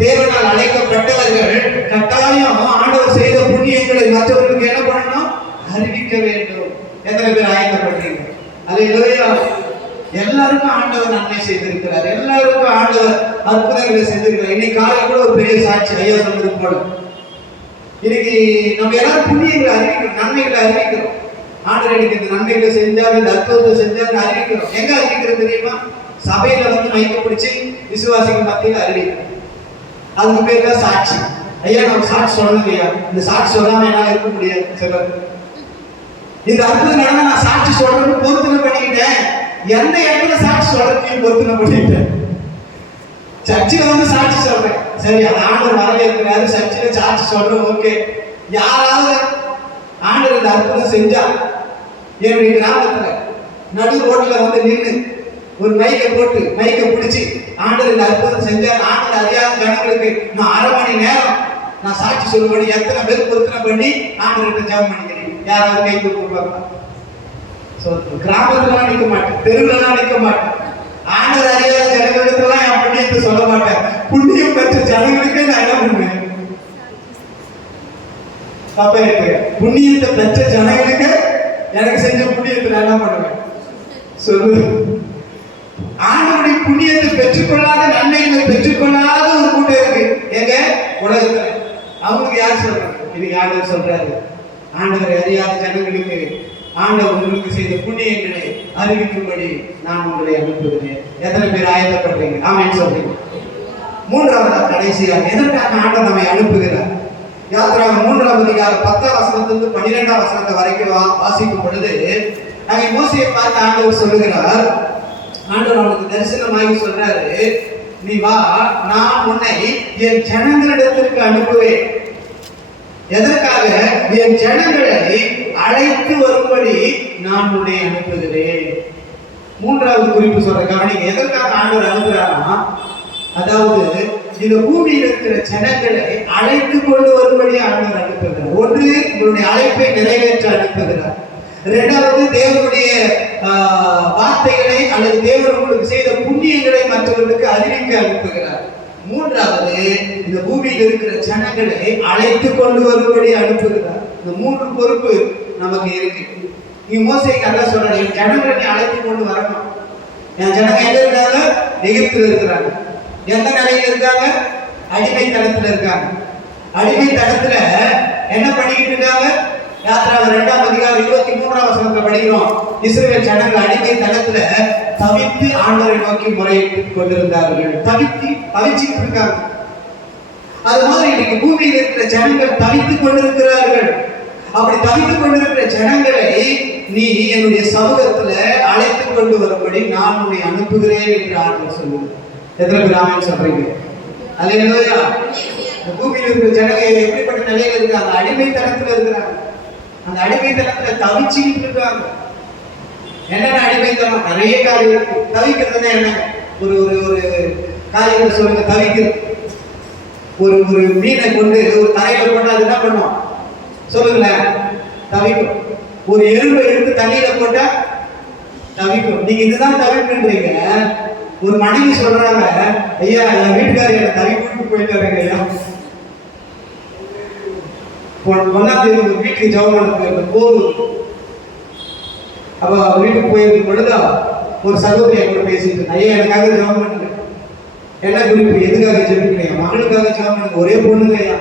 தேவனால் அழைக்கப்பட்டவர்கள் கட்டாயம் ஆண்டவர் செய்த புண்ணியங்களை மற்றவர்களுக்கு என்ன பண்ணணும்? அறிவிக்க வேண்டும். எத்தனை பேர் ஆயத்தப்படுறீங்க? அல்லேலூயா. எல்லாருக்கும் ஆண்டவர் நன்மை செய்திருக்கிறார், எல்லாருக்கும் ஆண்டவர் அற்புதங்களை செய்திருக்கிறார். இன்னைக்கு காலையில் கூட ஒரு பெரிய சாட்சி ஐயா சொன்னது போல, இன்னைக்கு நம்ம எல்லாரும் புண்ணியங்களை அறிவிக்கிறோம், நன்மைகளை அறிவிக்கிறோம். ஆண்டவர் எனக்கு இந்த நன்மைகளை செஞ்சாரு, இந்த அற்புதத்தை செஞ்சாரு அறிவிக்கிறோம். எங்க அறிவிக்கிறது தெரியுமா? சபையில வந்து மைக்க பிடிச்சி விசுவாசிகள் மத்தியில் அறிவிக்கிறோம். அதுக்கு பேர் தான் சாட்சி. ஐயா நம்ம சாட்சி சொல்லணும் ஐயா, இந்த சாட்சி சொல்லாம என்னால இருக்க முடியாது. சிலர் இந்த அற்புதம் நடந்தா நான் சாட்சி சொல்றேன்னு பொருத்தனை பண்ணிக்கிட்டேன், எந்த இடத்துல சாட்சி சொல்றேன்னு பொருத்தனை பண்ணிக்கிட்டேன். சர்ச்சில் வந்து சாட்சி சொல்றேன், சரி அது ஆண்டவர் வரவேற்கிறாரு, சர்ச்சில் சாட்சி சொல்றேன், ஓகே. யாராவது ஆண்டவர் இந்த அற்புதம் செஞ்சா என்னுடைய கிராமத்துல நடு ரோட்ல வந்து நின்று ஒரு மைக்கை போட்டு மைக்கை பிடிச்சி ஆண்டவர் இந்த அற்புதம் செஞ்சார், ஆண்டவர் அறியாத ஜனங்களுக்கு நான் 1/2 மணி நேரம் நான் சாட்சி சொல்லுபடி எத்தனை பேர் பொருத்தனை பண்ணி ஆண்டவர்கிட்ட ஜெபம் பண்ணிக்கிறேன்? யாராவது கை கொடுப்பாங்க? கிராமத்துல நிற்க மாட்டேன், தெருவுலாம் நிற்க மாட்டேன். ஆண்டவர் அறியாத ஜனங்களுக்கெல்லாம் என் புண்ணியத்தை சொல்ல மாட்டேன். புண்ணியம் பெற்ற ஜனங்களுக்கே நான் என்ன பண்ணுவேன்? புண்ணியத்தை பெற்ற ஜனங்களுக்கு எனக்கு செஞ்ச புண்ணியத்தை நான் என்ன பண்ணுவேன்? சொல்லு. ஆண்டவருடைய புண்ணியத்தை பெற்றுக்கொள்ளாத, நன்மைகளை பெற்றுக்கொள்ளாத ஒரு கூட்டம் இருக்கு எங்க உலகத்துல. அவங்களுக்கு யார் சொல்றாங்க? இன்னைக்கு ஆண்டவர் சொல்றாரு, ஆண்டவரை அறியாத ஜனங்களுக்கு ஆண்டவர் உங்களுக்கு செய்த புண்ணியங்களை அறிவிக்கும்படி நான் உங்களை அனுப்புகிறேன். எத்தனை பேர் ஆயத்தப்படுறீங்க? ஆமென் சொல்றீங்க. மூன்றாவது கடைசியாக எதற்காக ஆண்டவர் நம்மை அனுப்புகிறார்? யாத்திராகமம் 3ஆம் அதிகாரம் 10ஆம் வசனத்திலிருந்து 12ஆம் வசனத்தை வரைக்கும் வாசிக்கும் பொழுது அங்கே மோசேயை பார்த்து ஆண்டவர் சொல்லுகிறார். ஆண்டவர் அவனுக்கு தரிசனமாகி சொல்றாரு, நீ வா, நான் உன்னை என் ஜனங்களிடத்திற்கு அனுப்புவேன். எதற்காக? என் ஜனங்களை அழைத்து வரும்படி நான் உன்னை அனுப்புகிறேன். மூன்றாவது குறிப்பு சொல்ற கவனிங்க. எதற்காக ஆண்டவர் அனுப்புகிறாரா? அதாவது இந்த பூமியில் இருக்கிற ஜனங்களை அழைத்து கொண்டு வரும்படி ஆண்டவர் அனுப்புகிறார். ஒன்று, உங்களுடைய அழைப்பை நிறைவேற்ற அனுப்புகிறார். இரண்டாவது, தேவனுடைய வார்த்தைகளை அல்லது தேவன் உங்களுக்கு செய்த புண்ணியங்களை மற்றவர்களுக்கு அறிவிக்க அனுப்புகிறார். மூன்றாவது, இந்த பூமியில் இருக்கிற ஜனங்களை அழைத்து கொண்டு வரும்படி அனுப்புகிறார். இந்த 3 பொறுப்பு நமக்கு இருக்கு. நீங்க மோசேக்கு அதான் சொல்றாரு, என் ஜனங்களை நீ அழைத்து கொண்டு வரணும். என் ஜனங்க எங்க இருக்காங்க? எகிப்தில் இருக்கிறாங்க. எந்த நிலையில் இருக்காங்க? அடிமை தளத்துல இருக்காங்க. அடிமை தளத்துல என்ன பண்ணிக்கிட்டு இருக்காங்க? யாத்திராகமம் 2ஆம் அதிகாரம் 23ஆம் வசனத்தை படிக்கிறோம். இஸ்ரவேல் ஜனங்கள் அடிமை தளத்துல தவித்து ஆண்டவரை நோக்கி முறையிட்டு கொண்டிருந்தார்கள். தவிச்சுட்டு இருக்காங்க. அது மாதிரி இன்னைக்கு பூமியில் இருக்கிற ஜனங்கள் தவித்துக் கொண்டிருக்கிறார்கள். அப்படி தவித்துக் கொண்டிருக்கிற ஜனங்களை நீ என்னுடைய சமூகத்துல அழைத்து கொண்டு வரும்படி நான் உன்னை அனுப்புகிறேன் என்று ஆண்டவர் சொல்லுகிறார். எத்தனை பேர் ஆமென் சொல்றீங்க? அல்லேலூயா. இந்த பூமியில் இருக்கிற ஜனங்கள் எப்படிப்பட்ட நிலையில இருக்காங்க? அடிமை தளத்துல இருக்கிறாங்க. அந்த அடிமைத்தனத்துல தவிச்சுக்கிட்டு இருக்காங்க. என்னென்ன அடிமைத்தனம்? நிறைய காரியம் இருக்கு. தவிக்கிறதுனா என்ன? ஒரு ஒரு ஒரு காரியத்தை சொல்லுங்க. தவிக்கிறது. ஒரு ஒரு மீனை கொண்டு ஒரு தரையில போட்டா அது என்ன பண்ணும்? சொல்லுங்களேன். தவிக்கும். ஒரு எறும்பை எடுத்து தண்ணியில போட்டா தவிக்கும். நீங்க இதுதான் தவிப்புன்றீங்க. ஒரு மனைவி சொல்றாங்க, ஐயா என் வீட்டுக்காரர் என்ன தவிப்புட்டு போயிட்டாருங்க ஐயா. 1ஆம் தேதி ஒரு வீட்டுக்கு ஜெபம் பண்ண போகுது. அப்ப வீட்டுக்கு போயிருக்கும் பொழுது ஒரு சகோதரியை கூட பேசிட்டு, ஐயா எனக்காக ஜெபம் பண்ணுங்க. என்ன குறிப்பு? எதுக்காக ஜெபிக்கிறீங்க? மகனுக்காக ஜெபம் பண்ணுங்க. ஒரே பொண்ணுங்க ஐயா,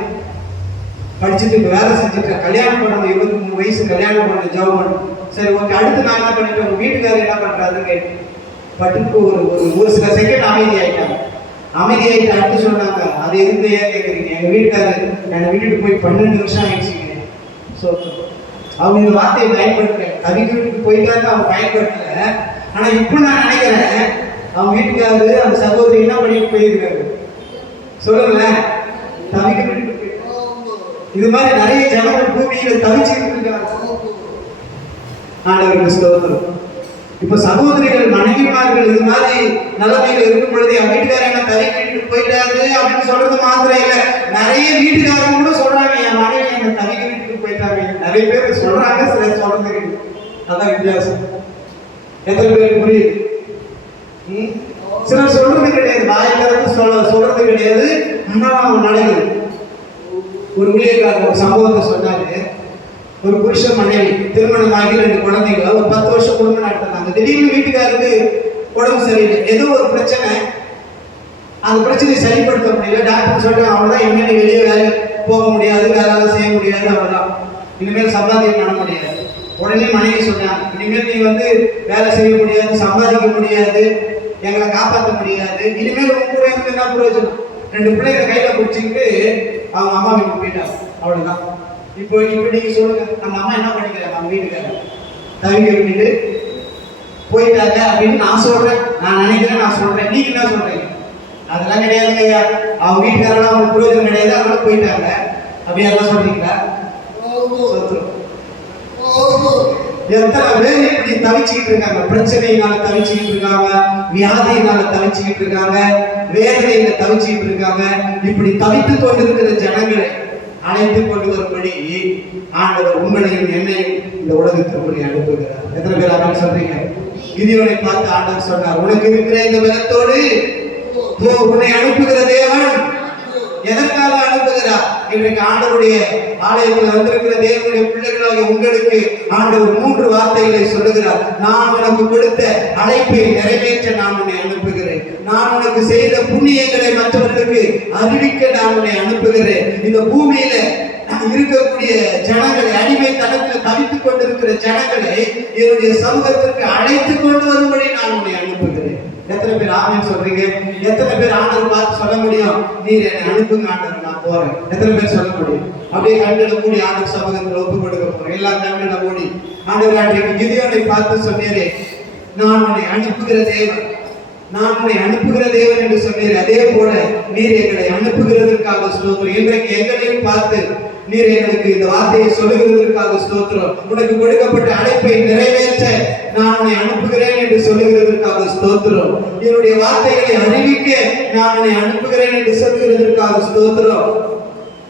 படிச்சுட்டு இப்போ வேலை செஞ்சுட்டேன், கல்யாணம் பண்ணணும், 23 வயசு, கல்யாணம் பண்ண ஜெபம் பண்ணணும். சரி ஓகே, அடுத்து நான் என்ன பண்ணிட்டேன்? உங்க வீட்டுக்காரர் என்ன பண்றாருன்னு கேட்டு பட்டுக்கு ஒரு சில செகண்ட் அமைதி ஆயிட்டாங்க. அமைதியாயிட்டு அடுத்து சொன்னாங்க, அது எதுக்கு ஏன் கேட்குறீங்க? எங்கள் வீட்டுக்காரர் என்னை விட்டுட்டு போய் 12 வருஷம் ஆயிடுச்சுங்க. ஸோ அவங்க இந்த வார்த்தையை பயன்படுத்துறேன். தவிக்க வீட்டுக்கு போயிட்டாரு அவன் பயன்படுத்தல. ஆனா இப்ப நான் நினைக்கிறேன் அவன் வீட்டுக்காரு அந்த சகோதரி என்ன பண்ணிட்டு போயிருக்காரு சொல்லுங்களேன், தவிக்க வீட்டுக்கு. இது மாதிரி நிறைய ஜனங்கள் பூமியில தவிச்சுக்கிட்டு இருக்காங்க. ஆண்டவருக்கு ஸ்தோத்திரம். இப்ப சகோதரிகள் மனைவிமார்கள் இது மாதிரி நிலைமையில இருக்கும் பொழுது என் வீட்டுக்காரர் என்ன தவிக்க வீட்டுக்கு போயிட்டாரு அப்படின்னு சொல்றது மாத்திரம் இல்ல, நிறைய வீட்டுக்காரங்க கூட சொல்றாங்க என் மனைவி என்ன தவிக்க வீட்டுக்கு போயிட்டாங்க. நிறைய பேர் சொல்றாங்க, சிலர் சொல்றது. அதான் வித்தியாசம். எத்தனை பேருக்கு புரியுது? சிலர் சொல்றது கிடையாது, வாயிலிருந்து சொல்றது கிடையாது, ஆனா நடக்குது. ஒரு ஊழியக்காரர் ஒரு சம்பவத்தை சொன்னாரு. ஒரு புருஷ மனைவி திருமணமாகி 2 குழந்தைங்க, ஒரு 10 வருஷம் குடும்பம் நடத்துறாங்க. திடீர்னு வீட்டுக்காருக்கு உடம்பு சரியில்லை, ஏதோ ஒரு பிரச்சனை. அந்த பிரச்சனையை சரிப்படுத்த முடியல. டாக்டர் சொல்றாங்க அவ்வளவுதான், இனிமேல் வெளியே வேலை போக முடியாது, வேலை செய்ய முடியாது, அவ்வளவுதான், இனிமேல் சம்பாதிக்க பண்ண முடியாது. உடனே மனைவி சொன்னாங்க, இனிமேல் நீ வேலை செய்ய முடியாது, சம்பாதிக்க முடியாது, எங்களை காப்பாற்ற முடியாது, இனிமேல் உங்க கூட இருந்து என்ன பிரயோஜனம்? 2 பிள்ளைகளை கையில பிடிச்சிக்கிட்டு அவங்க அம்மா வீட்டுக்கு போயிட்டாங்க. அவ்வளவுதான். இப்போ நீங்க சொல்லுங்க, அந்த அம்மா என்ன பண்ணிக்கிறாங்க? அவங்க வீட்டுக்காரங்க தவிக்க விட்டுட்டு போயிட்டாங்க அப்படின்னு நான் சொல்றேன், நான் நினைக்கிறேன், நான் சொல்றேன். நீங்க என்ன சொல்றீங்க? அதெல்லாம் கிடையாதுங்க ஐயா, அவங்க வீட்டுக்காரங்க அவங்க பிரயோஜனம் கிடையாது, அதனால போயிட்டாங்க அப்படி யாரெல்லாம் சொல்றீங்களா? எத்தனை பேர் இப்படி தவிச்சுக்கிட்டு இருக்காங்க, பிரச்சனையினால தவிச்சுக்கிட்டு இருக்காங்க, வியாதியினால தவிச்சுக்கிட்டு இருக்காங்க, வேதனையில தவிச்சுக்கிட்டு இருக்காங்க. இப்படி தவித்துக் கொண்டிருக்கிற ஜனங்களை அழைத்து கொண்டு வரும்படி ஆண்டவர் உங்களையும் என்னையும் இந்த உலகத்திற்குள்ளே அனுப்புகிறார். எத்தனை பேர் அப்படின்னு சொல்றீங்க? கிதியோனை பார்த்து ஆண்டவர் சொன்னார், உனக்கு இருக்கிற இந்த பலத்தோடு உன்னை அனுப்புகிற தேவன் எதற்காக அனுப்புகிறார்? இன்றைக்கு ஆண்டவருடைய ஆலயத்தில் வந்திருக்கிற தேவனுடைய பிள்ளைகளாக உங்களுக்கு ஆண்டவர் 3 வார்த்தைகளை சொல்லுகிறார். நான் உனக்கு கொடுத்த அழைப்பை நிறைவேற்ற நான் உன்னை அனுப்புகிறேன். நான் உனக்கு செய்த புண்ணியங்களை மற்றவர்களுக்கு அறிவிக்க நான் உன்னை அனுப்புகிறேன். இந்த பூமியில இருக்கக்கூடிய ஜனங்களை, அடிமைத்தனத்தில் தவித்துக் கொண்டிருக்கிற ஜனங்களை என்னுடைய சமூகத்திற்கு அழைத்து கொண்டு வரும்படி நான் உன்னை அனுப்புகிறேன். எத்தனை பேர் ஆமென் சொல்றீங்க? எத்தனை பேர் ஆண்டவர் பார்த்து சொல்ல முடியும், நீர் என்னை அனுப்புங்க ஆண்டவர், நான் போறேன்? எத்தனை பேர் சொல்ல முடியும்? அப்படியே கண்களை மூடி ஆண்டவர் சமூகத்தில் ஒப்பு கொடுக்க போறோம். எல்லா கண்களை மூடி ஆண்டவர் அன்றைக்கு கிதியோனை பார்த்து சொன்னீரே, நான் உன்னை அனுப்புகிற தேவன், நான் உன்னை அனுப்புகிற தேவன் என்று சொன்னீர். அதே போல நீர் எங்களை அனுப்புகிறதற்காக ஸ்தோத்திரம். இன்றைக்கு எங்களையும் பார்த்து நீர் எங்களுக்கு இந்த வார்த்தையை சொல்லுகிறதற்காக ஸ்தோத்திரம். உனக்கு கொடுக்கப்பட்ட அழைப்பை நிறைவேற்ற நான் உன்னை அனுப்புகிறேன் என்று சொல்லுகிறதற்காக ஸ்தோத்திரம். என்னுடைய வார்த்தைகளை அறிவிக்க நான் உன்னை அனுப்புகிறேன் என்று சொல்லுகிறதற்காக ஸ்தோத்திரம்.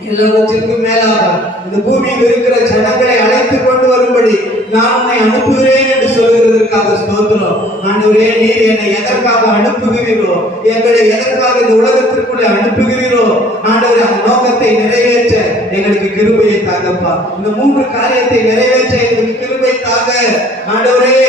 எல்லாவற்றிற்கும் மேலாக இந்த பூமியில் இருக்கிற ஜனங்களை அழைத்து கொண்டு வரும்படி நான் உன்னை அனுப்புகிறேன் என்று சொல்லுகிறதற்காக ஸ்தோத்திரம். ஆண்டவரே, நீர் என்னை எதற்காக அனுப்புகிறீரோ, எங்களை எதற்காக இந்த உலகத்திற்குள்ளே அனுப்புகிறீரோ ஆண்டவரே, அந்த நோக்கத்தை நிறைவேற்ற எங்களுக்கு கிருபையை தாங்கப்பா. இந்த 3 காரியத்தை நிறைவேற்ற எங்களுக்கு கிருபை தாங்க ஆண்டவரே.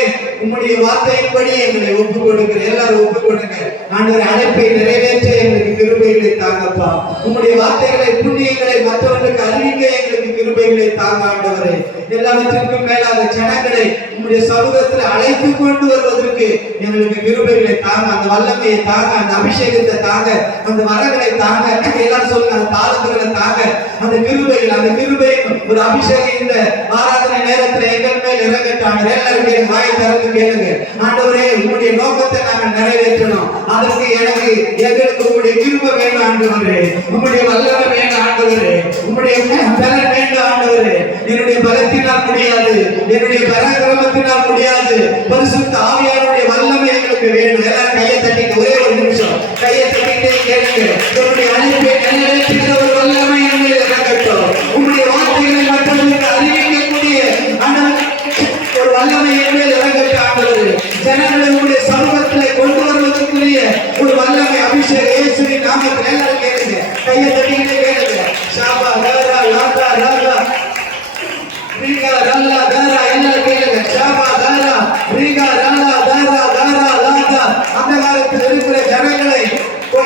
உம்முடைய வார்த்தையின்படி எங்களை ஒப்புக் கொடுக்கிற எல்லாரும் ஒப்புக் கொடுங்க ஆண்டவரே. அழைப்பை நிறைவேற்ற எங்களுக்கு கிருபைகளை தாங்கப்பா. உம்முடைய வார்த்தைகளை, புண்ணியங்களை மற்றவர்களுக்கு அறிவிக்க எங்களுக்கு கிருபைகளை தாங்க ஆண்டவரே. எல்லாவற்றிற்கும் மேலாக ஜனங்களை உம்முடைய சமூகத்தில் அழைத்து கொண்டு வருவதற்கு எங்களுக்கு கிருபைகளை தாங்க, அந்த வல்லமையை தாங்க, அந்த அபிஷேகத்தை தாங்க, அந்த வரங்களை தாங்க. எல்லாரும் சொல்லுங்க, அந்த தாளங்களை தாங்க, அந்த கிருபைகள், அந்த கிருபை ஒரு அபிஷேகம் இந்த ஆராதனை நேரத்தில் எங்கள் மேல் இறங்கட்டாங்க. எல்லாரும் வாயை திறந்து கேளுங்க. ஆண்டவரே, உங்களுடைய நோக்கத்தை நாங்கள் நிறைவேற்றணும். அதற்கு எங்களுக்கு உங்களுடைய கிருபை வேணும் ஆண்டவரே, உங்களுடைய வல்லமை வேணும் ஆண்டவரே, உங்களுடைய பலன் வேண்டும் ஆண்டவரே. என்னுடைய பலத்தினால் முடியாது, என்னுடைய பராக்கிரமத்தினால் முடியாது, பரிசுத்த ஆவியாருடைய வல்லமை எங்களுக்கு வேணும். எல்லாரும் கையை தட்டிட்டு ஒரே ஒரு நிமிஷம் கையை தட்டிட்டே கேளுங்க. என்னுடைய அழைப்பை நிறைவேற்றுகிற ஒரு வல்லமை என்னை இறங்கட்டும். உங்களுடைய வார்த்தைகளை மற்றவர்களுக்கு அறிவிக்கக்கூடிய ஒரு வல்லமை என்னை இறங்கட்டும் ஆண்டவரே. ஜனங்களை உங்களுடைய சமூகத்திலே கொண்டு வருவதற்குரிய ஒரு வல்லமை அபிஷேகம் இயேசுவின் நாமத்தில் எல்லாரும் கேளுங்க. கையை தட்டிக்கிட்டே கேளுங்க. ஷாபா தாரா லாதா ராதா ரீகா ரல்லா தாரா எல்லாரும் கேளுங்க. ஷாபா தாரா ரீகா ரல்லா தாரா தாரா லாதா. அந்த காலத்தில் இருக்கிற ஜனங்களை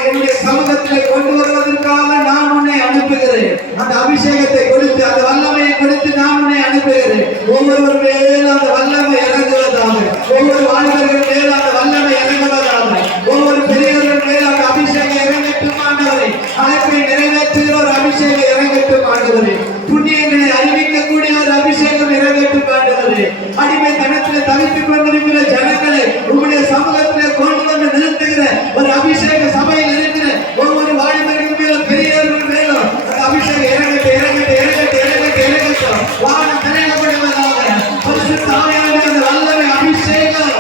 என்னுடைய சமூகத்திலே கொண்டு வருவதற்காக நான் உன்னை அனுப்புகிறேன். அந்த அபிஷேகத்தை கொடுத்து, அந்த வல்லமையை கொடுத்து நான் உன்னை அனுப்புகிறேன். ஒவ்வொருவர் மேலும் அந்த வல்லமை இறங்குவதாக, ஒவ்வொரு வாலிபர்கள் மேலும் அந்த வல்லமை இறங்குவதாக, ஒவ்வொரு பெரியவர்கள் மேலும் அந்த அபிஷேகம் இறங்கட்டும் ஆண்டவரே. அழைப்பை நிறைவேற்றுகிற ஒரு அபிஷேகம் இறங்கட்டும் ஆண்டவரே. புண்ணியங்களை அறிவிக்கக்கூடிய ஒரு அபிஷேகம் இறங்கட்டும் ஆண்டவரே. அடிமை இடத்துல தவித்துக் கொண்டிருக்கிற ஜனங்களை உங்களுடைய சமூகத்திலே கொண்டு வந்து நிறுத்துகிற ஒரு அபிஷேக சபையில் இருக்கிற ஒவ்வொரு வாலிபர்கள் மேலும் பெரியவர்கள் மேலும் அந்த அபிஷேகம் இறங்கட்டும் இறங்கட்டும் இறங்கட்டும் இறங்கட்டும் இறங்கட்டும் வானம் திறக்கப்படுவதாக பரிசுத்த ஆவியானவருடைய வல்லமை அபிஷேகம்